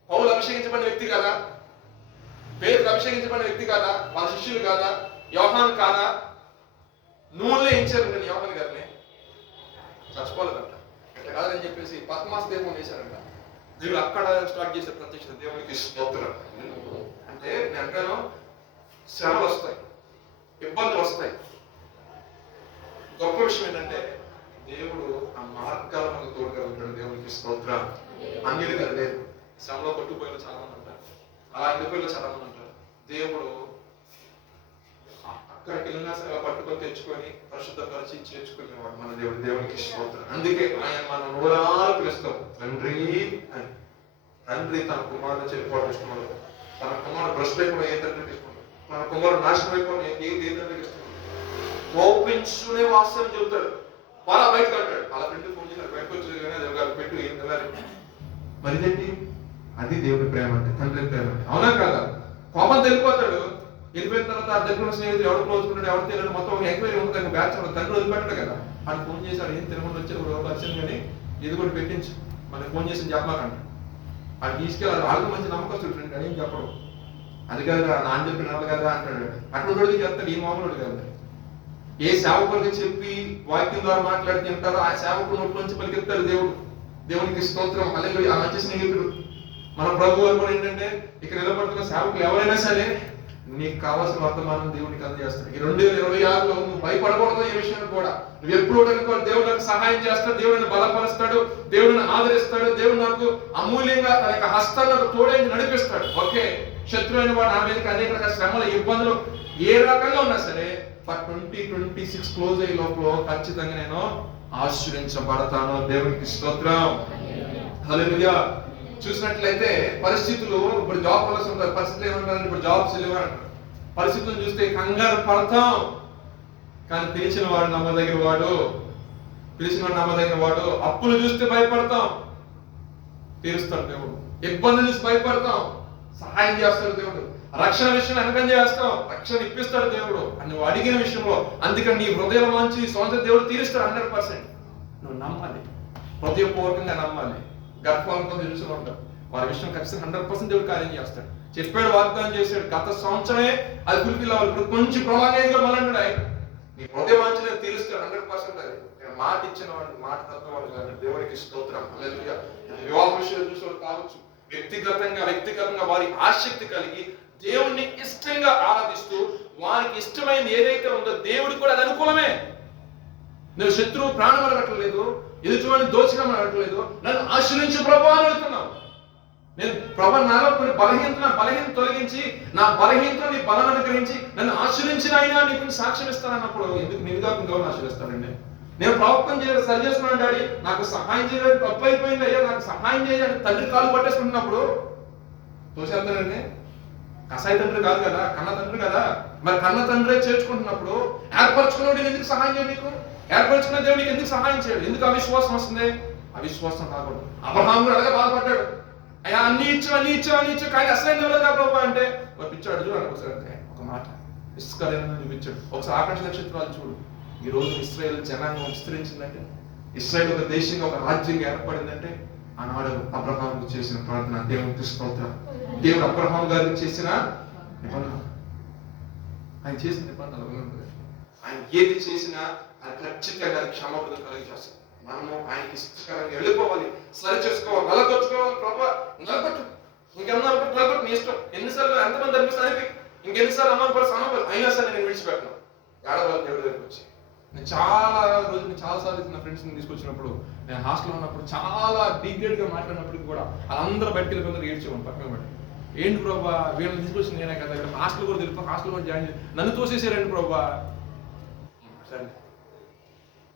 పౌలు అభిషేకించబడిన వ్యక్తి కదా, పేతురు అభిషేకించబడిన వ్యక్తి కాదా, వాళ్ళ శిష్యులు కాదా, యోహాను కాదా, నూనెలో ఎంచారు కానీ యోహాను గారిని చచ్చిపోలేదంట. ఇట్లా కాదని చెప్పేసి పద్మాస దీపం వేశారంట. దేవుడు అక్కడ స్టార్ట్ చేసే ప్రత్యక్ష. దేవునికి స్తోత్రం. అంటే నేను అంటాను, శ్రమలు వస్తాయి, ఇబ్బందులు వస్తాయి. గొప్ప విషయం ఏంటంటే దేవుడు ఆ మార్గాలు మనకు తోడుగా ఉంటాడు. దేవునికి స్తోత్రం. అన్నిలు కదా లేదు, శ్రమలో పట్టుకుపోయిన చాలా మంది ఉంటారు, అలా ఎండిపోయిన చాలా మంది ఉంటారు. దేవుడు అక్కడికి వెళ్ళినా సరే పట్టుకొని తెచ్చుకొని పరిశుద్ధపరిచి చేర్చుకునేవాడు మన దేవుడు. దేవునికి స్తోత్రం. అందుకే ఆయన మనం నూరాలు పిలుస్తాం తండ్రి అని. తండ్రి తన కుమారుడు చెప్పుకోవడం ఇష్టం, తన కుమారుడు భ్రష్టులైపోవడం ఏ తండ్రికి ఇష్టం, తన కుమారుడు నాశనం అయిపోవడం ఏ తండ్రికి ఇష్టం. కోపించుకునే వాస్తవం చెబుతాడు, వాళ్ళ బయటకు అంటాడు. అలా పెట్టి ఫోన్ చేసి బయటకు వచ్చేది కానీ అది పెట్టు ఏం వెళ్ళాలి. మరి ఇదేంటి, అది దేవుడి ప్రేమ అంటే, తండ్రి ప్రేమ అంటే. అవునా కదా? కోపం తెలిపోతాడు, వెళ్ళిపోయిన తర్వాత ఆ దగ్గర స్నేహితులు ఎవరు క్లోజుకున్నాడు, ఎవరు తెలియదు, మొత్తం ఒక ఎంక్వైరీ ఉంటుంది, బ్యాచ్ తండ్రి వదిలిపెట్టాడు కదా. వాడు ఫోన్ చేశాడు, ఏం తినకుండా వచ్చారు పరిచయం కానీ ఇది కూడా పెట్టించు, మనకి ఫోన్ చేసి చెప్పమాకండి. వాడు తీసుకెళ్ళాలి, వాళ్ళకి మంచి నమ్మకస్తుడు ఫ్రెండ్ అని ఏం చెప్పడు. అది కదా నాన్న చెప్పిన కదా అంటాడు. అటువంటి చేస్తాడు, ఈ మామూలు కదా. ఏ సేవకుడికి చెప్పి వాక్యం ద్వారా మాట్లాడి తింటారో ఆ సేవకుడు నోటి నుంచి పలికెత్తాడు దేవుడు. దేవునికి స్తోత్రం. హల్లెలూయా. ఆ మంచి స్నేహితుడు మన ప్రభు వారు కూడా ఏంటంటే ఇక్కడ నిలబడుతున్న సేవకులు ఎవరైనా సరే నీకు కావాల్సిన వర్తమానం దేవునికి అందజేస్తాడు. ఈ 2026లో నువ్వు భయపడకూడదు. ఈ విషయాన్ని కూడా నువ్వు ఎప్పుడు అనుకో దేవుడు నాకు సహాయం చేస్తాడు, దేవుడు నన్ను బలపరుస్తాడు, దేవుడు నన్ను ఆదరిస్తాడు, దేవుడు నాకు అమూల్యంగా తన యొక్క హస్తాన్ని నాకు తోడేంచి నడిపిస్తాడు. ఓకే, శత్రువైన వాడు నా మీదకి అనేక రకాల శ్రమలు ఇబ్బందులు ఏ రకంగా ఉన్నా సరే 2026 క్లోజ్ అయ్యే లోపల ఖచ్చితంగా నేను ఆశీర్వదించబడతాను. దేవునికి స్తోత్రం. హల్లెలూయా. చూసినట్లయితే పరిస్థితులు ఇప్పుడు జాబ్ వలస ఉంటారు, పరిస్థితులు ఏమంటారు, ఇప్పుడు జాబ్స్ లేవు అంటారు. పరిస్థితులను చూస్తే కంగారు పడతాం. కానీ పిలిచిన వాడు నమ్మదగిన వాడు, పిలిచిన వాడు నమ్మదగిన వాడు. అప్పులు చూస్తే భయపడతాం, తీరుస్తాడు దేవుడు. ఇబ్బందులు చూసి భయపడతాం, సహాయం చేస్తాడు దేవుడు. రక్షణ విషయం వెనకం చేస్తాం, రక్షణ ఇప్పిస్తాడు దేవుడు అని నువ్వు అడిగిన విషయంలో. అందుకని నీ హృదయం మంచి సొంత దేవుడు తీరుస్తాడు 100%. నువ్వు నమ్మాలి, హృదయపూర్వకంగా నమ్మాలి. గర్భంతో తెలుసు ఉంటారు వారి విషయం ఖచ్చితంగా 100% దేవుడు కార్యం చేస్తాడు. చెప్పాడు, వాగ్దానం చేశాడు. గత సంవత్సరమే అది ఫుల్ఫిల్ అవ్వాలి. ఇప్పుడు కొంచెం ప్రొలాంగేజ్గా మళ్ళీ ఆయన నీ హృదయ వాంఛను తీరుస్తాడు 100%. అది మాట ఇచ్చిన వాడు, మాట తత్వాడు కాదు. దేవునికి స్తోత్రం. హల్లెలూయా. వివాహ విషయాలు చూసేవాడు కావచ్చు, వ్యక్తిగతంగా వారి ఆసక్తి కలిగి దేవుణ్ణి ఇష్టంగా ఆరాధిస్తూ వారికి ఇష్టమైనది ఏదైతే ఉందో దేవుడు కూడా అది అనుకూలమే. నువ్వు శత్రువు ప్రాణం అడగట్లేదు, ఎదుటివాడిని దోచుకోమని అడగట్లేదు, నన్ను ఆశ్రయించు ప్రభు అని అడుగుతున్నావు. నేను ప్రభు నాలో కొన్ని బలహీనత తొలగించి నా బలహీనతను నీ బలం అనుగ్రహించి నన్ను ఆశ్రయించిన అయినా నీకు సాక్ష్యం ఇస్తానన్నప్పుడు ఎందుకు నిన్నుగా ఇంకోని ఆశ్రయిస్తానండి? నేను ప్రవక్తం సరి చేసుకున్నాను డాడీ, నాకు సహాయం చేయడానికి తప్పు అయిపోయింది అయ్యా, నాకు సహాయం చేయాలని తండ్రి కాలు పట్టేసుకుంటున్నప్పుడు తోసేస్తానండి. కసాయి తండ్రి కాదు కదా, కన్న తండ్రి కదా. మరి కన్న తండ్రే చేర్చుకుంటున్నప్పుడు ఏర్పరచుకున్నాడు ఎందుకు సహాయం చేయడు? నీకు ఏర్పరచుకున్న దేవుడికి ఎందుకు సహాయం చేయడు? ఎందుకు అవిశ్వాసం వస్తుంది? అవిశ్వాసం రాకూడదు. అబ్రహాము అలాగే బాధపడ్డాడు, అయ్యా అన్ని ఇచ్చావు కానీ అసలైన ఎవరు ప్రభు అంటే ఒక పిచ్చాడు చూడు ఒకసారి ఒక మాట ఇసుకలేనని చూపించాడు. ఒకసారి ఆకాశ నక్షత్రాలు చూడు. ఈ రోజు ఇశ్రాయేల్ జనాంగం విస్తరించిందంటే, ఇశ్రాయేల్ ఒక దేశంగా ఒక రాజ్యంగా ఏర్పడిందంటే ఆనాడు అబ్రహాము చేసిన ప్రార్థన. దేవునికి స్తోత్రం. దేవుడు అబ్రహాము గారికి చేసిన నిబంధన, ఆయన చేసిన నిబంధన ఆయన ఏది చేసినా అది ఖచ్చితంగా క్షమాపణ కలిగి చేస్తాడు. మనము ఆయనకి ఇష్టకరంగా వెళ్ళిపోవాలి, సరి చేసుకోవాలి, నలగొచ్చుకోవాలి. ప్రభా నలగొట్టు, ఇంకెన్నా నలగొట్టు, నీ ఇష్టం. ఎన్నిసార్లు ఎంతమంది అనిపిస్తానికి ఇంకెన్నిసార్లు అమ్మని పడి అయినా సరే నేను విడిచిపెట్టను. ఏడవాలి దేవుడి దగ్గరికి వచ్చి. నేను చాలా సార్లు నా ఫ్రెండ్స్ తీసుకొచ్చినప్పుడు, నేను హాస్టల్లో ఉన్నప్పుడు చాలా డిగ్రేడ్ గా మాట్లాడినప్పటికి కూడా వాళ్ళందరూ బయటకు వెళ్ళిపోతారు, ఏడ్చేవాళ్ళు పక్కన పడి. ఏంటి ప్రభా వీళ్ళని తీసుకొచ్చింది నేనే కదా, ఇక్కడ హాస్టల్ కూడా తెలుపు, హాస్టల్ కూడా జాయిన్ చేసి నన్ను తోసేసారండి ప్రభా. సరే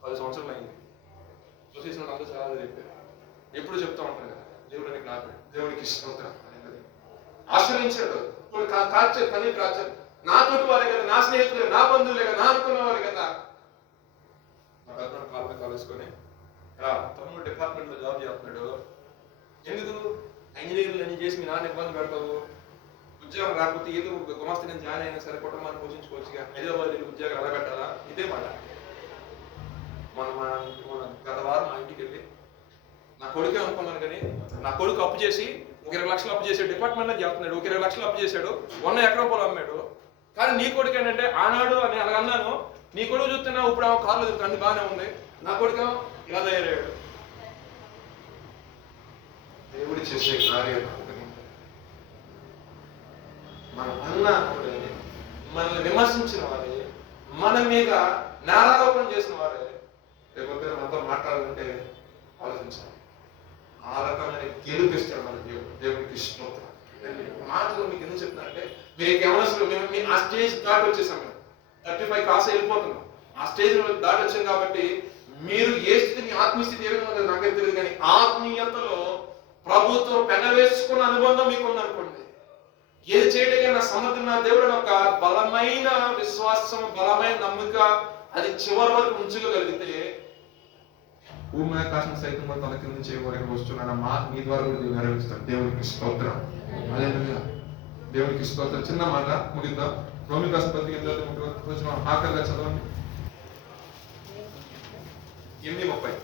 10 సంవత్సరాలు అయింది, తోసేసిన వాళ్ళు అందరూ చాలా చెప్పారు. ఎప్పుడు చెప్తా ఉంటారు కదా, దేవుడికి నాకు దేవుడికి స్తోత్రం అనేది. ఆశ్రయించాడు, కాచారు, కన్నీ కాచారు. నా తోటి వారే కదా, నా స్నేహితులే, నా బంధువులే కదా, నా అనుకున్న వారే కదా. కాలు కాలేసుకొని తమ్ముడు డిపార్ట్మెంట్ లో జాబ్ చేస్తున్నాడు. ఎందుకు ఇంజనీర్లు అన్ని చేసి మీ నాన్న ఇబ్బంది పెడతావు? ఉద్యోగం రాకపోతే ఏదో గుమాస్తా నేను జాయిన్ అయినా సరే కుటుంబాన్ని పోషించుకోవచ్చుగా, హైదరాబాద్ ఉద్యోగం ఎలా పెట్టాలా? ఇదే మాట. మన గత వారం మా ఇంటికి వెళ్ళి నా కొడుకే అనుకున్నాను, కానీ నా కొడుకు అప్పు చేసి ఒక 20 లక్షలు అప్పు చేసాడు. డిపార్ట్మెంట్ లో చేస్తున్నాడు, ఒక 20 లక్షలు అప్పు చేశాడు, 1 ఎకరం పొలం అమ్మాడు. కానీ నీ కొడుకు ఏంటంటే ఆనాడు అని అలాగన్నాను, నీ కొడుకు చూస్తున్నా ఇప్పుడు ఆ కార్లో తిరుగుతా అన్ని బాగానే ఉంది, నా కొడుకు ఇలా తయారయ్యాడు. దేవుడు చేసే కార్యం మన మనల్ని విమర్శించిన వారే, మన మీద నేరారోపణ చేసిన వారే లేకపోతే మనతో మాట్లాడాలంటే ఆలోచించాలి. ఆ రకమైన గెలుపిస్తాడు మన దేవుడికి స్తోత్రం. మాటలు మీకు ఎందుకు చెప్తానంటే, మీకు ఏమన్నా ఆ స్టేజ్ దాటి వచ్చేసాం, 35 కాస వెళ్ళిపోతున్నాం. ఆ స్టేజ్ దాటి వచ్చాం కాబట్టి మీరు ఏ స్థితి, మీ ఆత్మీయస్థితి ఏ విధంగా నాకే తెలియదు, కానీ ఆత్మీయతలో ప్రభుతో పెనవేసుకున్న అనుబంధం మీకు ఉందనుకోండి. ఏది చేయడానికి సమర్థన నా దేవుడు ఒక బలమైన విశ్వాసం, బలమైన నమ్మిక అది చివరి వరకు ఉంచుకోగలిగితే భూమి ఆకాశం సైతం కూడా తల కింద చేయవరకు వస్తున్నాడు. మా మీ ద్వారా కూడా నెరవేరుస్తాడు. దేవునికి స్తోత్రం. హల్లెలూయా. దేవునికి స్తోత్రం. చిన్న మాట ముగిద్దాం. రోమీ రాసిన పత్రిక ఆఖరిగా చదవండి. 8:30.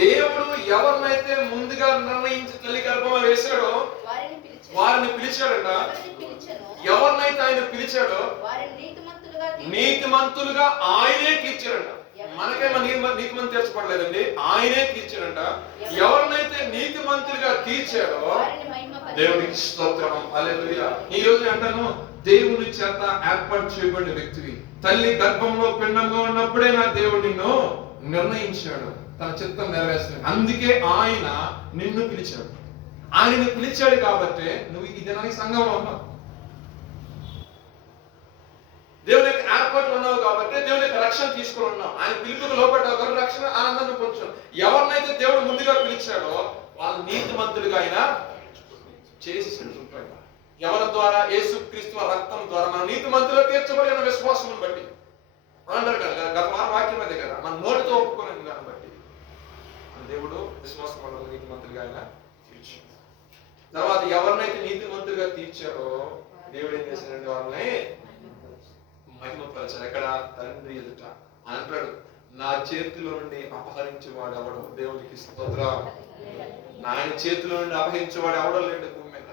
దేవుడు ఎవరినైతే ముందుగా నిర్ణయించి తల్లి గర్భంలో వేశాడో వారిని పిలిచాడట. ఎవరినైతే ఆయన పిలిచాడో నీతిమంతులుగా ఆయనే తీర్చాడట. మనకేమో నీతిమంతులు తీర్చబడలేదండి, ఆయనే తీర్చాడంట. ఎవరినైతే నీతిమంతులుగా తీర్చాడో దేవునికి స్తోత్రం, హల్లెలూయా. ఈ రోజు అంటాను, దేవుని చేత ఏర్పాటు చేయబడిన వ్యక్తివి. తల్లి గర్భంలో పిండంగా ఉన్నప్పుడే నా దేవుడు నిన్ను నిర్ణయించాడు, తన చిత్తం నెరవేర్చాడు. అందుకే ఆయన నిన్ను పిలిచాడు. ఆయన పిలిచాడు కాబట్టి నువ్వు ఈ దినానికి సంఘంలో ఉన్నావు. దేవుని యొక్క ఏర్పాట్లు ఉన్నావు కాబట్టి దేవుని యొక్క రక్షణ తీసుకుని ఉన్నావు. ఆయన పిలుపుకు లోపడ్డావు కాబట్టి రక్షణ ఆనందాన్ని పొందుతావు. ఎవరినైతే దేవుడు ముందుగా పిలిచాడో వాళ్ళు నీతిమంతులుగా ఆయన చేసేసాడు. ఎవరి ద్వారా? యేసుక్రీస్తు రక్తం ద్వారా మన నీతిమంతులుగా తీర్చబడిన విశ్వాసం బట్టి అంటారు కదా, గత వారం వాక్యం అదే కదా, మన నోటితో ఒప్పుకునే దాన్ని బట్టి మన దేవుడు విశ్వాసం వల్ల నీతిమంతులుగా ఆయన తీర్చాడు. తర్వాత ఎవరినైతే నీతిమంతులుగా తీర్చాడో దేవుడు ఏం చేశాడంటే వాళ్ళని మహిమపరచాడు. ఎక్కడ? తండ్రి ఎదుట. అంటాడు, నా చేతిలో నుండి అపహరించేవాడు ఎవడు? దేవునికి స్తోత్రం. ఆయన చేతిలో నుండి అపహరించేవాడు ఎవడో లేడు భూమి మీద.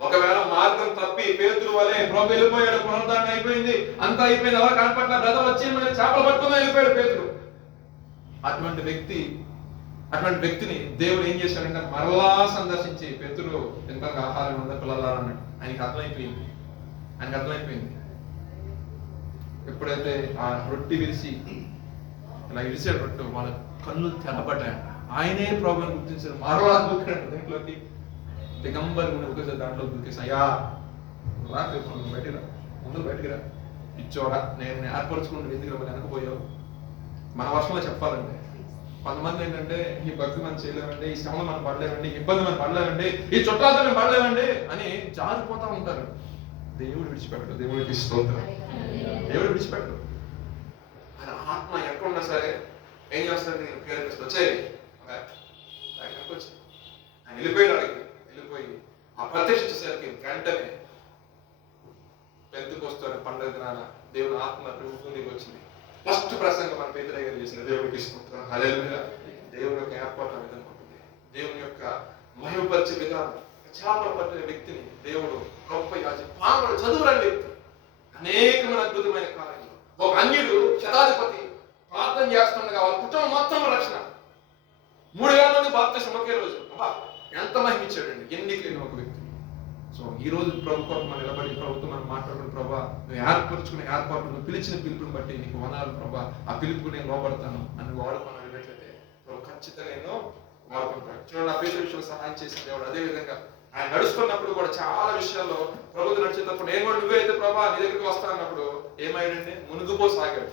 ఒకవేళ మార్గం తప్పి పేతురు వలె ప్రభు వెళ్ళిపోయాడు, పునరుద్ధరణ అయిపోయింది, అంతా అయిపోయింది, ఎవరు కనపట్ల బ్రదర్ వచ్చి చేపలు పట్టుకుని వెళ్ళిపోయాడు పేతురు. అటువంటి వ్యక్తిని దేవుడు ఏం చేశాడంటే మరలా సందర్శించి, పేతురు తింటానికి ఆహారం ఉందా పిల్లలా అన్నాడు. ఆయనకి అర్థమైపోయింది. ఎప్పుడైతే ఆ రొట్టి విరిసి ఇలా విరిసాడు రొట్టె, వాళ్ళ కళ్ళు తెరబడ్డాయంట. ఆయనే ప్రాబ్లం గుర్తించారు. మరలా దూకాడు దీంట్లోకి, దిగంబరి ఒకసారి దాంట్లో దూకేసి, అయ్యా బయటికి రా ఇచ్చోరా, నేను ఏర్పరచుకుని ఎందుకు రా వెనకపోయావు. మన వర్షంలో చెప్పాలంటే కొంతమంది ఏంటంటే ఈ భక్తి మనం చేయలేమండి, ఈ శ్రమ మనం పడలేమండి, ఇబ్బంది మనం పడలేమండి, ఈ చుట్టాలతో మేము పడలేమండి అని జారిపోతా ఉంటారు. దేవుడు విడిచిపెట్టడు. దేవుడికి స్తోత్రం. దేవుడు విడిచిపెట్టడు. ఆయన ఆత్మ ఎక్కడున్నా సరే ఏం చేస్తాడు? ప్రేరేపిస్తూ వచ్చేది ఆయన వెళ్ళిపోయాడు. అడిగి వెళ్ళిపోయి ఆ ప్రత్యక్షించేసరికి వెంటనే పెంతెకొస్తు పండుగ దినాన దేవుని ఆత్మ ప్రభుత్వంలోకి వచ్చింది. ఫస్ట్ ప్రసంగం మన పేతురయ్య గారు చేసిన దేవుడికి స్తోత్రం, హల్లెలూయా. దేవుని యొక్క ఏర్పాటు విధానం ఉంటుంది. దేవుని యొక్క మహిమపరిచే విధానం. చేపలు పట్టిన వ్యక్తిని దేవుడు గొప్ప యాజకుడు, పాముడు చదువురాని వ్యక్తి, అనేకమైన అద్భుతమైన కార్యాలు. ఒక అన్యుడు శతాధిపతి ప్రార్థన చేస్తుండగా వాళ్ళ కుటుంబం మొత్తం రక్షణ. 3000 మంది బాప్తిసం ఒకే రోజు. ఎంత మహిమిచ్చాడండి, ఎన్నిక లేని ఒక వ్యక్తి. సో ఈ రోజు ప్రభు కొరకు మనం నిలబడి ప్రభుత్వం మనం మాట్లాడుకున్న ప్రభా, నువ్వు ఏర్పరుచుకునే ఏర్పాటు, నువ్వు పిలిచిన పిలుపుని బట్టి నీకు వనాలు ప్రభా, ఆ పిలుపుకు నేను లోబడతాను అని వాడుకుని వెళ్ళినట్లయితే ప్రభు ఖచ్చితంగా ఎన్నో వాడుకుంటాడు. చూడండి, నా పేరు విషయంలో సహాయం చేసిన దేవుడు. అదే విధంగా ఆయన నడుస్తున్నప్పుడు కూడా చాలా విషయాల్లో ప్రభుత్వం నడిచేటప్పుడు నేను కూడా నువ్వే అయితే ప్రభా నీ దగ్గరికి వస్తా అన్నప్పుడు ఏమయ్యాడండి? మునుగుపోసాగాడు.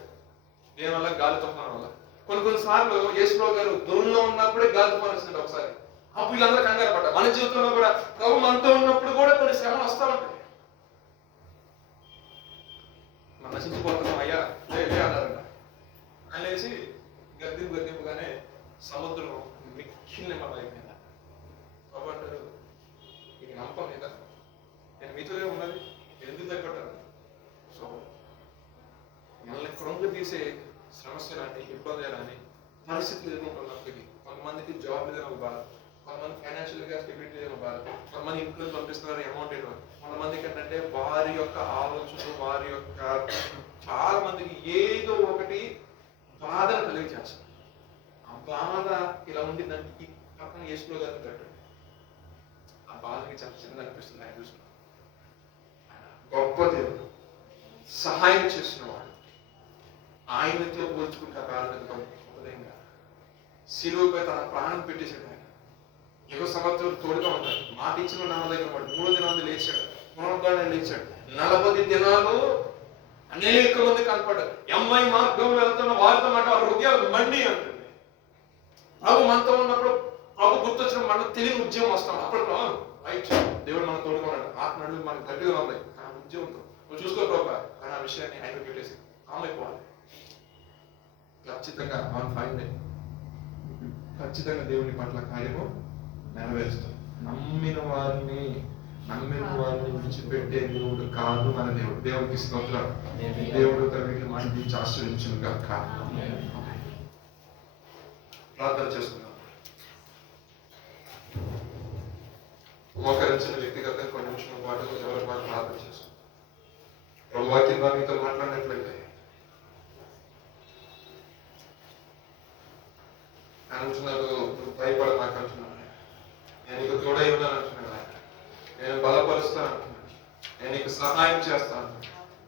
దేని వల్ల? గాలి తుఫాను వల్ల. కొన్ని సార్లు యేసుప్రభు గారు దూరంలో ఉన్నప్పుడే గాలి తుఫాను వచ్చింది ఒకసారి. అప్పుడు వీళ్ళందరూ కంగారు పడ్డారు. మన జీవితంలో కూడా ప్రభు మనతో ఉన్నప్పుడు కూడా కొన్ని శ్రమలు వస్తూ ఉంటాయి. మనం నశించిపోతున్నాం అయ్యా లే అన్నారంట. ఆయన లేచి గద్దింపుగానే సముద్రం మిక్కిలి మనం అయిపోయిందా. ప్రభు అంటారు, మీకు నమ్మకం లేదా? నేను మీతోనే ఉన్నది, మీరు ఎందుకు భయపడ్డారు? సో మనల్ని కృంగ తీసే సమస్యలని, ఇబ్బందులని, పరిస్థితులు ఎదుర్కొంటున్నప్పటికీ కొంతమందికి జాబ్ లేదని ఒక బాధ, కొంతమంది ఫైనాన్షియల్ గా స్టెబిలిటీ లేని ఒక బాధ, కొంతమంది ఇంట్లో పంపిస్తున్నారు అమౌంట్ ఏమో, కొంతమందికి ఏంటంటే వారి యొక్క ఆలోచనలు, వారి యొక్క చాలా మందికి ఏదో ఒకటి బాధను కలిగించేస్తారు. ఆ బాధ ఇలా ఉండిందంటే ఈ పక్కన యేసుప్రభు గారిని పెట్టండి, ఆ బాధకి చాలా చిన్నది అనిపిస్తుంది. ఆయన చూసిన గొప్ప దేవుడు, సహాయం చేసిన వాడు, ఆయనతో పోల్చుకుంటే ఉదయంగా శిలువపై తన ప్రాణం పెట్టేశాడు. ఆయన యుగ సంవత్సరం తోడుగా ఉంటాడు. మాట ఇచ్చిన నా దగ్గర వాడు 3 దినాలు లేచాడు, పునరుద్ధరణ లేచాడు. 40 దినాలు అనేక మంది కనపడ్డారు. ఎంఐ మార్గంలో వెళ్తున్న వారితో మాట వారి హృదయాలు మండి అంటుంది. ప్రభు మనతో ఉన్నప్పుడు ప్రభు గుర్తొచ్చిన మనం తెలియని ఉద్యమం వస్తాం. అప్పుడు రైట్, దేవుడు మన తోడుగా ఉన్నాడు, ఆత్మ నడుము మనకు గట్టిగా ఉంది. ఆ ఉద్యమంతో నువ్వు చూసుకో ప్రభు అని ఆ విషయాన్ని ఆయన పెట్టేసి కామైపోవాలి. ఖచ్చితంగా ఆన్ ఫైన్ ఖచ్చితంగా దేవుని పట్ల కార్యము నెరవేరుస్తాం. నమ్మిన వారిని విడిచిపెట్టే దేవుడు కాదు మన దేవుడు. దేవుడికి స్తోత్రం. దేవుడు తన వీటిని మాట్లాడి ఆశ్రయించుగా కాదు. ప్రార్థన చేసుకుందాం. మోకరించిన వ్యక్తిగతంగా కొన్ని నిమిషాల పాటు ఎవరి పాటు ప్రార్థన చేసుకుందాం. ప్రభు వాక్యం ద్వారా మీతో మాట్లాడినట్లయితే అంటున్నారు, నువ్వు భయపడ నాకు అంటున్నాను, నేను నీకు తోడై ఉన్నాను అంటున్నాను, నేను బలపరుస్తాను అంటున్నాను, నేను నీకు సహాయం చేస్తాను,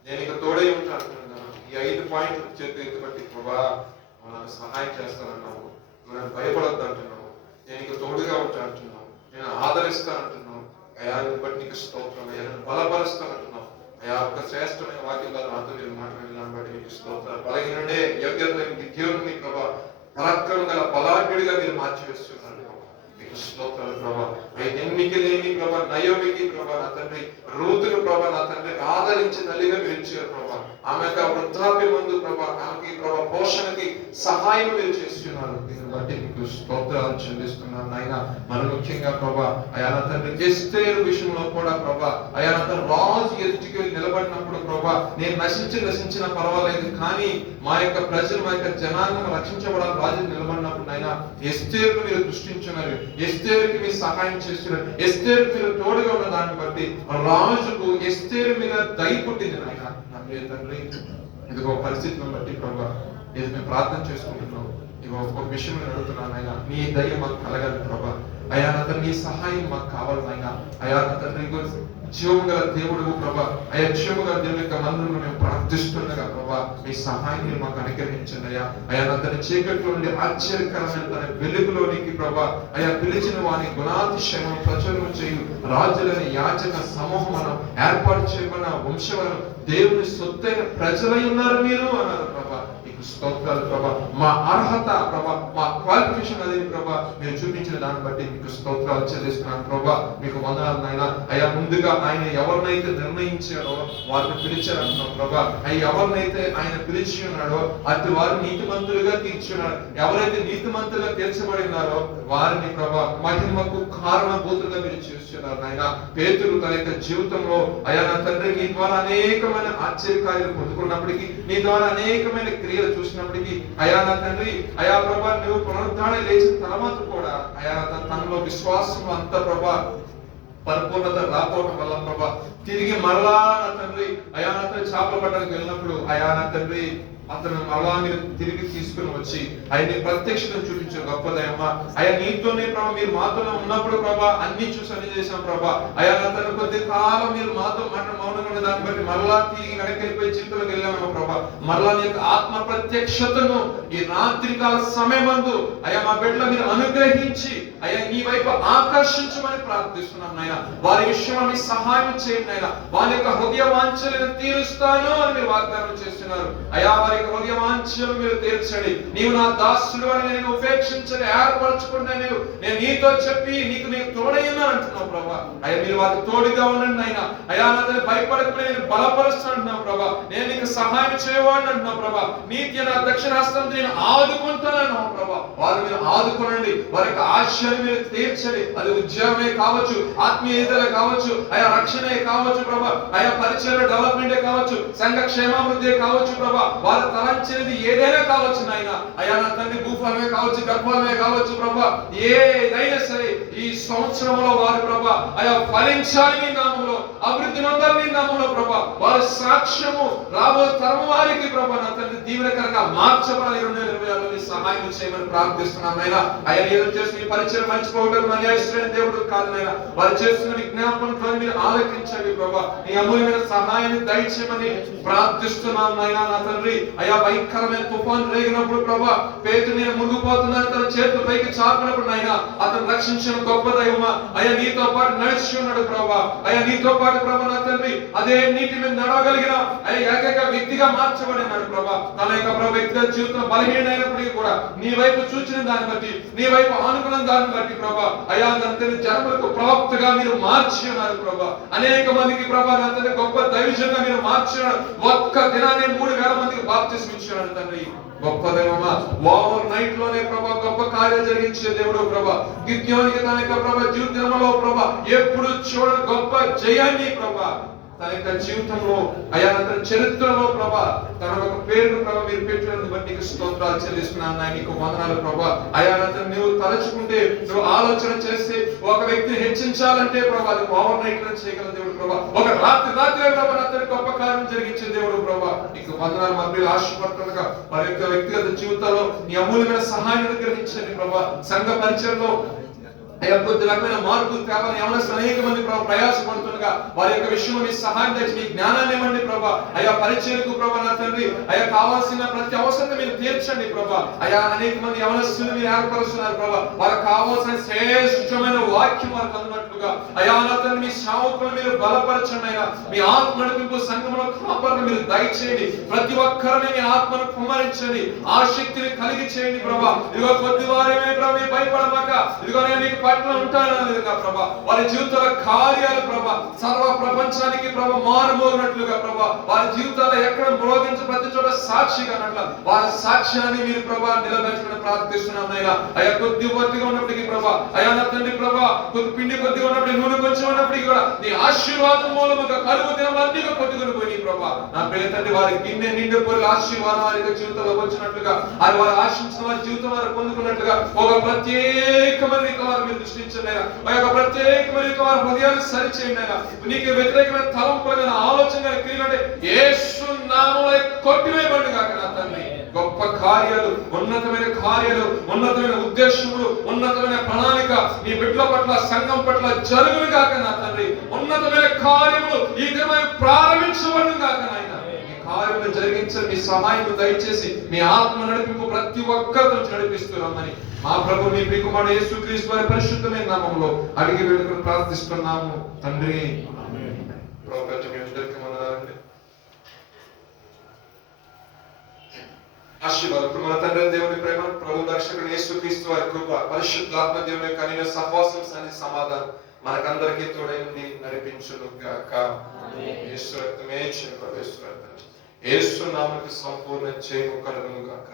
నేను నీకు తోడై ఉంటాను అంటున్నాను. ఈ 5 పాయింట్లు చేతి ఎత్తుబట్టి ప్రభా నాకు సహాయం చేస్తానన్నావు, నువ్వు నన్ను భయపడొద్దు అంటున్నావు, నేను నీకు తోడుగా ఉంటాను అంటున్నావు, నేను ఆదరిస్తాను అంటున్నావు. అయా బట్టి నీకు స్తోత్రం, అయ్యా నన్ను బలపరుస్తాను అంటున్నావు. అయా ఒక శ్రేష్టమైన వాక్యం ద్వారా నాతో మీరు మాట్లాడిన బట్టి నీకు స్తోత్రాలు. బలహీనుడే యోగ్యత దేవుని ప్రభా పరాక్రమం గల బలాఢ్యుడిగా మీరు మార్చివేస్తున్నారు. మీకు స్తోత్రాలు ప్రభా. ఎన్నిక లేని ప్రభా, నయోమికి ప్రభా నా తండ్రి, రూతును ప్రభా నా తండ్రి ఆదరించి తల్లిగా మీరు ఇచ్చారు ప్రభా. ఆమెకు ఆ వృద్ధాప్య మందు ప్రభా, ఆమెకి ప్రభా పోషణకి సహాయం మీరు చేస్తున్నారు. దీన్ని బట్టి మీకు స్తోత్రాలు చెల్లిస్తున్నాను నాయన. మరి ముఖ్యంగా ప్రభా అయా నా తండ్రి ఎస్తేరు విషయంలో కూడా ప్రభా అయా నా తండ్రి రాజు ఎదుటికి వెళ్ళి నిలబడినప్పుడు ప్రభా నేను నశించినా పర్వాలేదు, కానీ మా యొక్క ప్రజలు మా యొక్క జనాంగం రక్షించబడాలి రాజు నిలబడినప్పుడు నాయన ఎస్తేరును మీరు దృష్టించున్నారు, ఎస్తేరుకి మీరు సహాయం చేస్తున్నారు, ఎస్తేరుకి మీరు తోడుగా ఉన్న దాన్ని బట్టి రాజుకు ఎస్తేరు మీద దయ పుట్టింది నాయన. నా ప్రియ తండ్రి, ఇదిగో పరిస్థితులను బట్టి ప్రభా ఇది మేము ప్రార్థన చేసుకుంటున్నాం. ఇదిగో ఒక విషయం నేను అడుగుతున్నాను ఆయన, నీ దయ మాకు కలగాలి ప్రభా. అయా నా తండ్రి నీ సహాయం మాకు కావాలి నాయన. అయా నా తండ్రి జీవము గల దేవుడు ప్రభా, అయా జీవము గల దేవుని యొక్క మందిరంలో మేము ప్రార్థిస్తుండగా ప్రభా మీ సహాయం మీరు మాకు అనుగ్రహించండి అయ్యా. అయా నా తండ్రి చీకట్లో నుండి ఆశ్చర్యకరమైన తన వెలుగులోనికి ప్రభా అయా పిలిచిన వాని గుణాతిశయం ప్రచురణ చేయు రాజులని యాచక సమూహం మనం ఏర్పాటు చేయబడిన వంశవరం దేవుని సొత్తైన ప్రజలై ఉన్నారు మీరు అన్నారు ప్రభా. స్తోత్రాలు ప్రభా. మా అర్హత ప్రభా, మా క్వాలిఫికేషన్ అనేది ప్రభా మీరు చూపించిన దాన్ని బట్టి మీకు స్తోత్రాలు చెల్లిస్తున్నాను ప్రభా. మీకు వందనాలు నాయన. అయ్యా ముందుగా ఆయన ఎవరినైతే నిర్ణయించాడో వారిని పిలిచారంటున్నాం ప్రభా. అయ్యా ఎవరినైతే ఆయన పిలిచి ఉన్నాడో అటు వారు నీతిమంతులుగా తీర్చున్నాడు. ఎవరైతే నీతిమంతులుగా తీర్చబడి ఉన్నారో వారిని ప్రభా మహిమకు కారణభూతులుగా మీరు చేస్తున్నారు నాయన. పేతురు తన యొక్క జీవితంలో అయా నా తండ్రి నీ ద్వారా అనేకమైన ఆశ్చర్యకార్యాలు పొందుకున్నప్పటికీ, నీ ద్వారా అనేకమైన క్రియలు చూసినప్పటికీ అయా నా తండ్రి అయా ప్రభా నువ్వు పునరుద్ధారణ లేచిన తర్వాత కూడా అయా తనలో విశ్వాసం అంతా ప్రభా పరిపూర్ణత రాకపోవడం వల్ల ప్రభా తిరిగి మరలా నా తండ్రి అయా నా తండ్రి చేపలు పట్టడానికి వెళ్ళినప్పుడు అయా నా తండ్రి అతను మరలా మీరు తిరిగి తీసుకుని వచ్చి ఆయన ప్రత్యక్షతను చూపించారు గొప్పదయమ్మా. అయా నీతోనే ప్రభా మీరు మాతోనే ఉన్నప్పుడు ప్రభా అన్ని చూసి అన్ని చేశాం ప్రభా. అయా తన కొద్ది కాలం మీరు మాతో మౌనంగా ఉన్న దాన్ని బట్టి మరలా తిరిగి వెనక్కి వెళ్ళిపోయి జీవితంలోకి వెళ్ళాము ప్రభా. మరలా నీ యొక్క ఆత్మ ప్రత్యక్షతను ఈ రాత్రికాల సమయమందు అయా మా బిడ్డలో మీరు అనుగ్రహించి అయా నీ వైపు ఆకర్షించమని ప్రార్థిస్తున్నాం నాయన. వారి విషయంలో మీ సహాయం చేయండి నాయన. వారి యొక్క హృదయ వాంఛలను తీరుస్తాను అని మీరు వాగ్దానం చేస్తున్నారు అయా. వారి యొక్క హృదయ వాంఛలు మీరు తీర్చండి. నీవు నా దాసుడు అని నేను ఉపేక్షించని ఏర్పరచుకున్నా నేను నీతో చెప్పి నీకు నేను తోడయ్యాను అంటున్నావు ప్రభా. అయ్యా మీరు వారికి తోడుగా ఉండండి ఆయన. అయా నా భయపడకుండా నేను బలపరుస్తాను అంటున్నావు ప్రభా. నేను నీకు సహాయం చేయవాడిని అంటున్నావు ప్రభా. నీతి నా దక్షిణ హస్తంతో నేను ఆదుకుంటానన్నావు ప్రభా. వారు మీరు ఆదుకోనండి. వారి యొక్క ఆశలు మీరు తీర్చండి. అది ఉద్యోగమే కావచ్చు, ఆత్మీయతలే కావచ్చు, అయా రక్షణే కావచ్చు ప్రభా, అయా పరిచయ డెవలప్మెంటే కావచ్చు, సంఘ క్షేమాభివృద్ధి కావచ్చు ప్రభా. వారు తలంచినది ఏదైనా కావచ్చు నాయన. అయా నా తండ్రి భూఫలమే కావచ్చు, గర్భఫలమే కావచ్చు ప్రభా. ఏదైనా సరే ఈ సంవత్సరంలో వారు ప్రభా అయా ఫలించాలి నీ నామములో, అభివృద్ధి నొందాలి నీ నామములో ప్రభా. వారి సాక్ష్యము రాబో తరం వారికి ప్రభా నా తండ్రి దీవెనకరంగా మార్చబడాలి. 2026 సహాయం చేయమని ప్రార్థిస్తున్నాం నాయన. అయా ఏదో చేసిన ఈ పరిచయం మర్చిపోవడం అన్యాయస్తులైన దేవుడు కాదు నాయన. వారు చేస్తున్న విజ్ఞాపనతో మీరు ఆలకించండి ప్రభా. నీ అమూల్యమైన సహాయాన్ని దయచేయమని ప్రార్థిస్తున్నాం నాయన. నా తండ్రి అయా భయంకరమైన తుఫాను రేగినప్పుడు ప్రభా పేతురు నేను మునిగిపోతున్నాను తన చేతులు పైకి చాపినప్పుడు నాయన అతను రక్షించిన గొప్ప దైవమా. అయా నీతో పాటు నడిచి ఉన్నాడు ప్రభా. అయా నీతో పాటు ప్రభా నా తండ్రి అదే నీటి మీద నడవగలిగిన అయ్యా ఏకైక వ్యక్తిగా మార్చబడినాడు ప్రభా. తన యొక్క ప్రభా వ్యక్తిగత జీవితం బలహీనమైనప్పటికీ కూడా నీ వైపు చూచిన దాన్ని బట్టి, నీ వైపు ఆనుకున్న దాన్ని బట్టి ప్రభా అయా నా తండ్రి జనములకు ప్రవక్తగా మీరు మార్చి ఉన్నారు ప్రభా. అనేక మందికి ప్రభా నా తండ్రి గొప్ప దైవజంగా మీరు మార్చినాడు. ఒక్క దినాన్ని 3000 మందికి బాప్తిస్మం ఇచ్చాడు తండ్రి. గొప్ప దైవమా, ఓవర్ నైట్ లోనే ప్రభా గొప్ప కార్యాలు జరిగించే దేవుడు ప్రభా. గిద్యోనికి తన యొక్క ప్రభా జీవితంలో ప్రభా ఎప్పుడు చూడని గొప్ప జయాన్ని ప్రభా తన యొక్క జీవితంలో అయా తన చరిత్రలో ప్రభా తన ఒక పేరు ప్రభా మీరు పెట్టినందుకు బట్టి నీకు స్తోత్రాలు చెల్లిస్తున్నాను నాయన. నీకు వందనాలు ప్రభా. అయా నువ్వు తలచుకుంటే, నువ్వు ఆలోచన చేస్తే ఒక వ్యక్తిని హెచ్చించాలంటే ప్రభా అది ఓవర్ నైట్ లో చేయగల దేవుడు ప్రభా. ఒక రాత్రి ప్రభా నా గొప్ప కార్యం జరిగించే దేవుడు ప్రభా. నీకు వందనాలు. మా ప్రియులు ఆశపడుతుండగా వారి యొక్క వ్యక్తిగత జీవితాల్లో నీ అమూల్యమైన సహాయాన్ని అనుగ్రహించండి ప్రభా. సంఘ పరిచయంలో అయ్యా కొద్ది రకమైన మార్పులు కావాలి. యవనస్తులు అనేక మంది ప్రభా ప్రయాసపడుతుండగా వారి యొక్క విషయంలో మీ సహాయం తెచ్చి మీ జ్ఞానాన్ని ఇవ్వండి ప్రభా. అయ్యా పరిచయకు ప్రభా నా తండ్రి అయ్యా కావాల్సిన ప్రతి అవసరం మీరు తీర్చండి ప్రభా. అయ్యా అనేక మంది యవనస్తులు మీరు ఏర్పరుస్తున్నారు ప్రభా. వారికి కావాల్సిన శ్రేష్టమైన వాక్యం వారికి అందునట్లుగా అయ్యా నా తండ్రి మీ సేవకులను మీరు బలపరచండి. అయినా మీ ఆత్మ నడిపింపు సంఘంలో కాపాడని మీరు దయచేయండి. ప్రతి ఒక్కరిని మీ ఆత్మను కుమ్మరించండి. ఆ శక్తిని కలిగి చేయండి ప్రభా. ఇదిగో కొద్ది వారమే ప్రభా మీరు భయపడమాక. ఇదిగో నేను మీకు పట్ల ఉంటానన్న విధంగా ప్రభా వారి జీవితాల కార్యాలు ప్రభా సర్వ ప్రపంచానికి ప్రభా మారుమోగినట్లుగా ప్రభా వారి జీవితాల్లో ఎక్కడ మ్రోగించ ప్రతి చోట సాక్షిగా అన్నట్ల వారి సాక్ష్యాన్ని మీరు ప్రభా నిలబెట్టుకుని ప్రార్థిస్తున్నాం. నైనా అయ్యా కొద్ది కొద్దిగా ఉన్నప్పటికీ ప్రభా అయ్యా నా తండ్రి ప్రభా పిండి కొద్దిగా ఉన్నప్పటికీ నూనె కొంచెం ఉన్నప్పటికీ కూడా నీ ఆశీర్వాదం మూలముగా కలుగు దినములన్నీ కొట్టుకుని పోయి ప్రభా నా ప్రియ తండ్రి వారి గిన్నె నిండిపోయి ఆశీర్వాదం వారి జీవితంలో వచ్చినట్లుగా అది వారు ఆశించిన వారి జీవితం వారు పొందుకున్నట్లుగా ఒక ప్రత్యేకమైన వారు దృష్టించండి. ఆ యొక్క ప్రత్యేకమైన వారి హృదయాన్ని సరిచేయండి. నీకు వ్యతిరేకమైన తలంపులు ఆలోచన క్రియలు యేసు నామములో కొట్టివేయబడి కాక నా తండ్రి గొప్ప కార్యాలు ఉన్నతమైన కార్యాలు ఉన్నతమైన ఉద్దేశములు ఉన్నతమైన ప్రణాళిక నీ బిడ్డల పట్ల సంఘం పట్ల జరుగును కాక నా తండ్రి. ఉన్నతమైన కార్యములు ఈ దినమే ప్రారంభించబడును కాక నాయన. ఈ కార్యములు జరిగించండి. మీ సహాయం దయచేసి మీ ఆత్మ నడిపింపు ప్రతి ఒక్కరితో నడిపిస్తున్నామని మా ప్రభు మీ ప్రియకుమారుడు యేసుక్రీస్తు వారి పరిశుద్ధమైన నామములో అడిగి వేడుకొని ప్రార్థిస్తున్నాము తండ్రి. ఆశీర్వాదం మన తండ్రి దేవుని ప్రేమ ప్రభు రక్షకుడు యేసుక్రీస్తు వారి కృప పరిశుద్ధాత్మ దేవుని యొక్క అనిన సహవాసం సమాధానం మనకందరికీ తోడై ఉండి నడిపించును గాక. యేసు రక్తమే చేయబడు. యేసు నామమునకు సంపూర్ణ చేయము కలుగును గాక.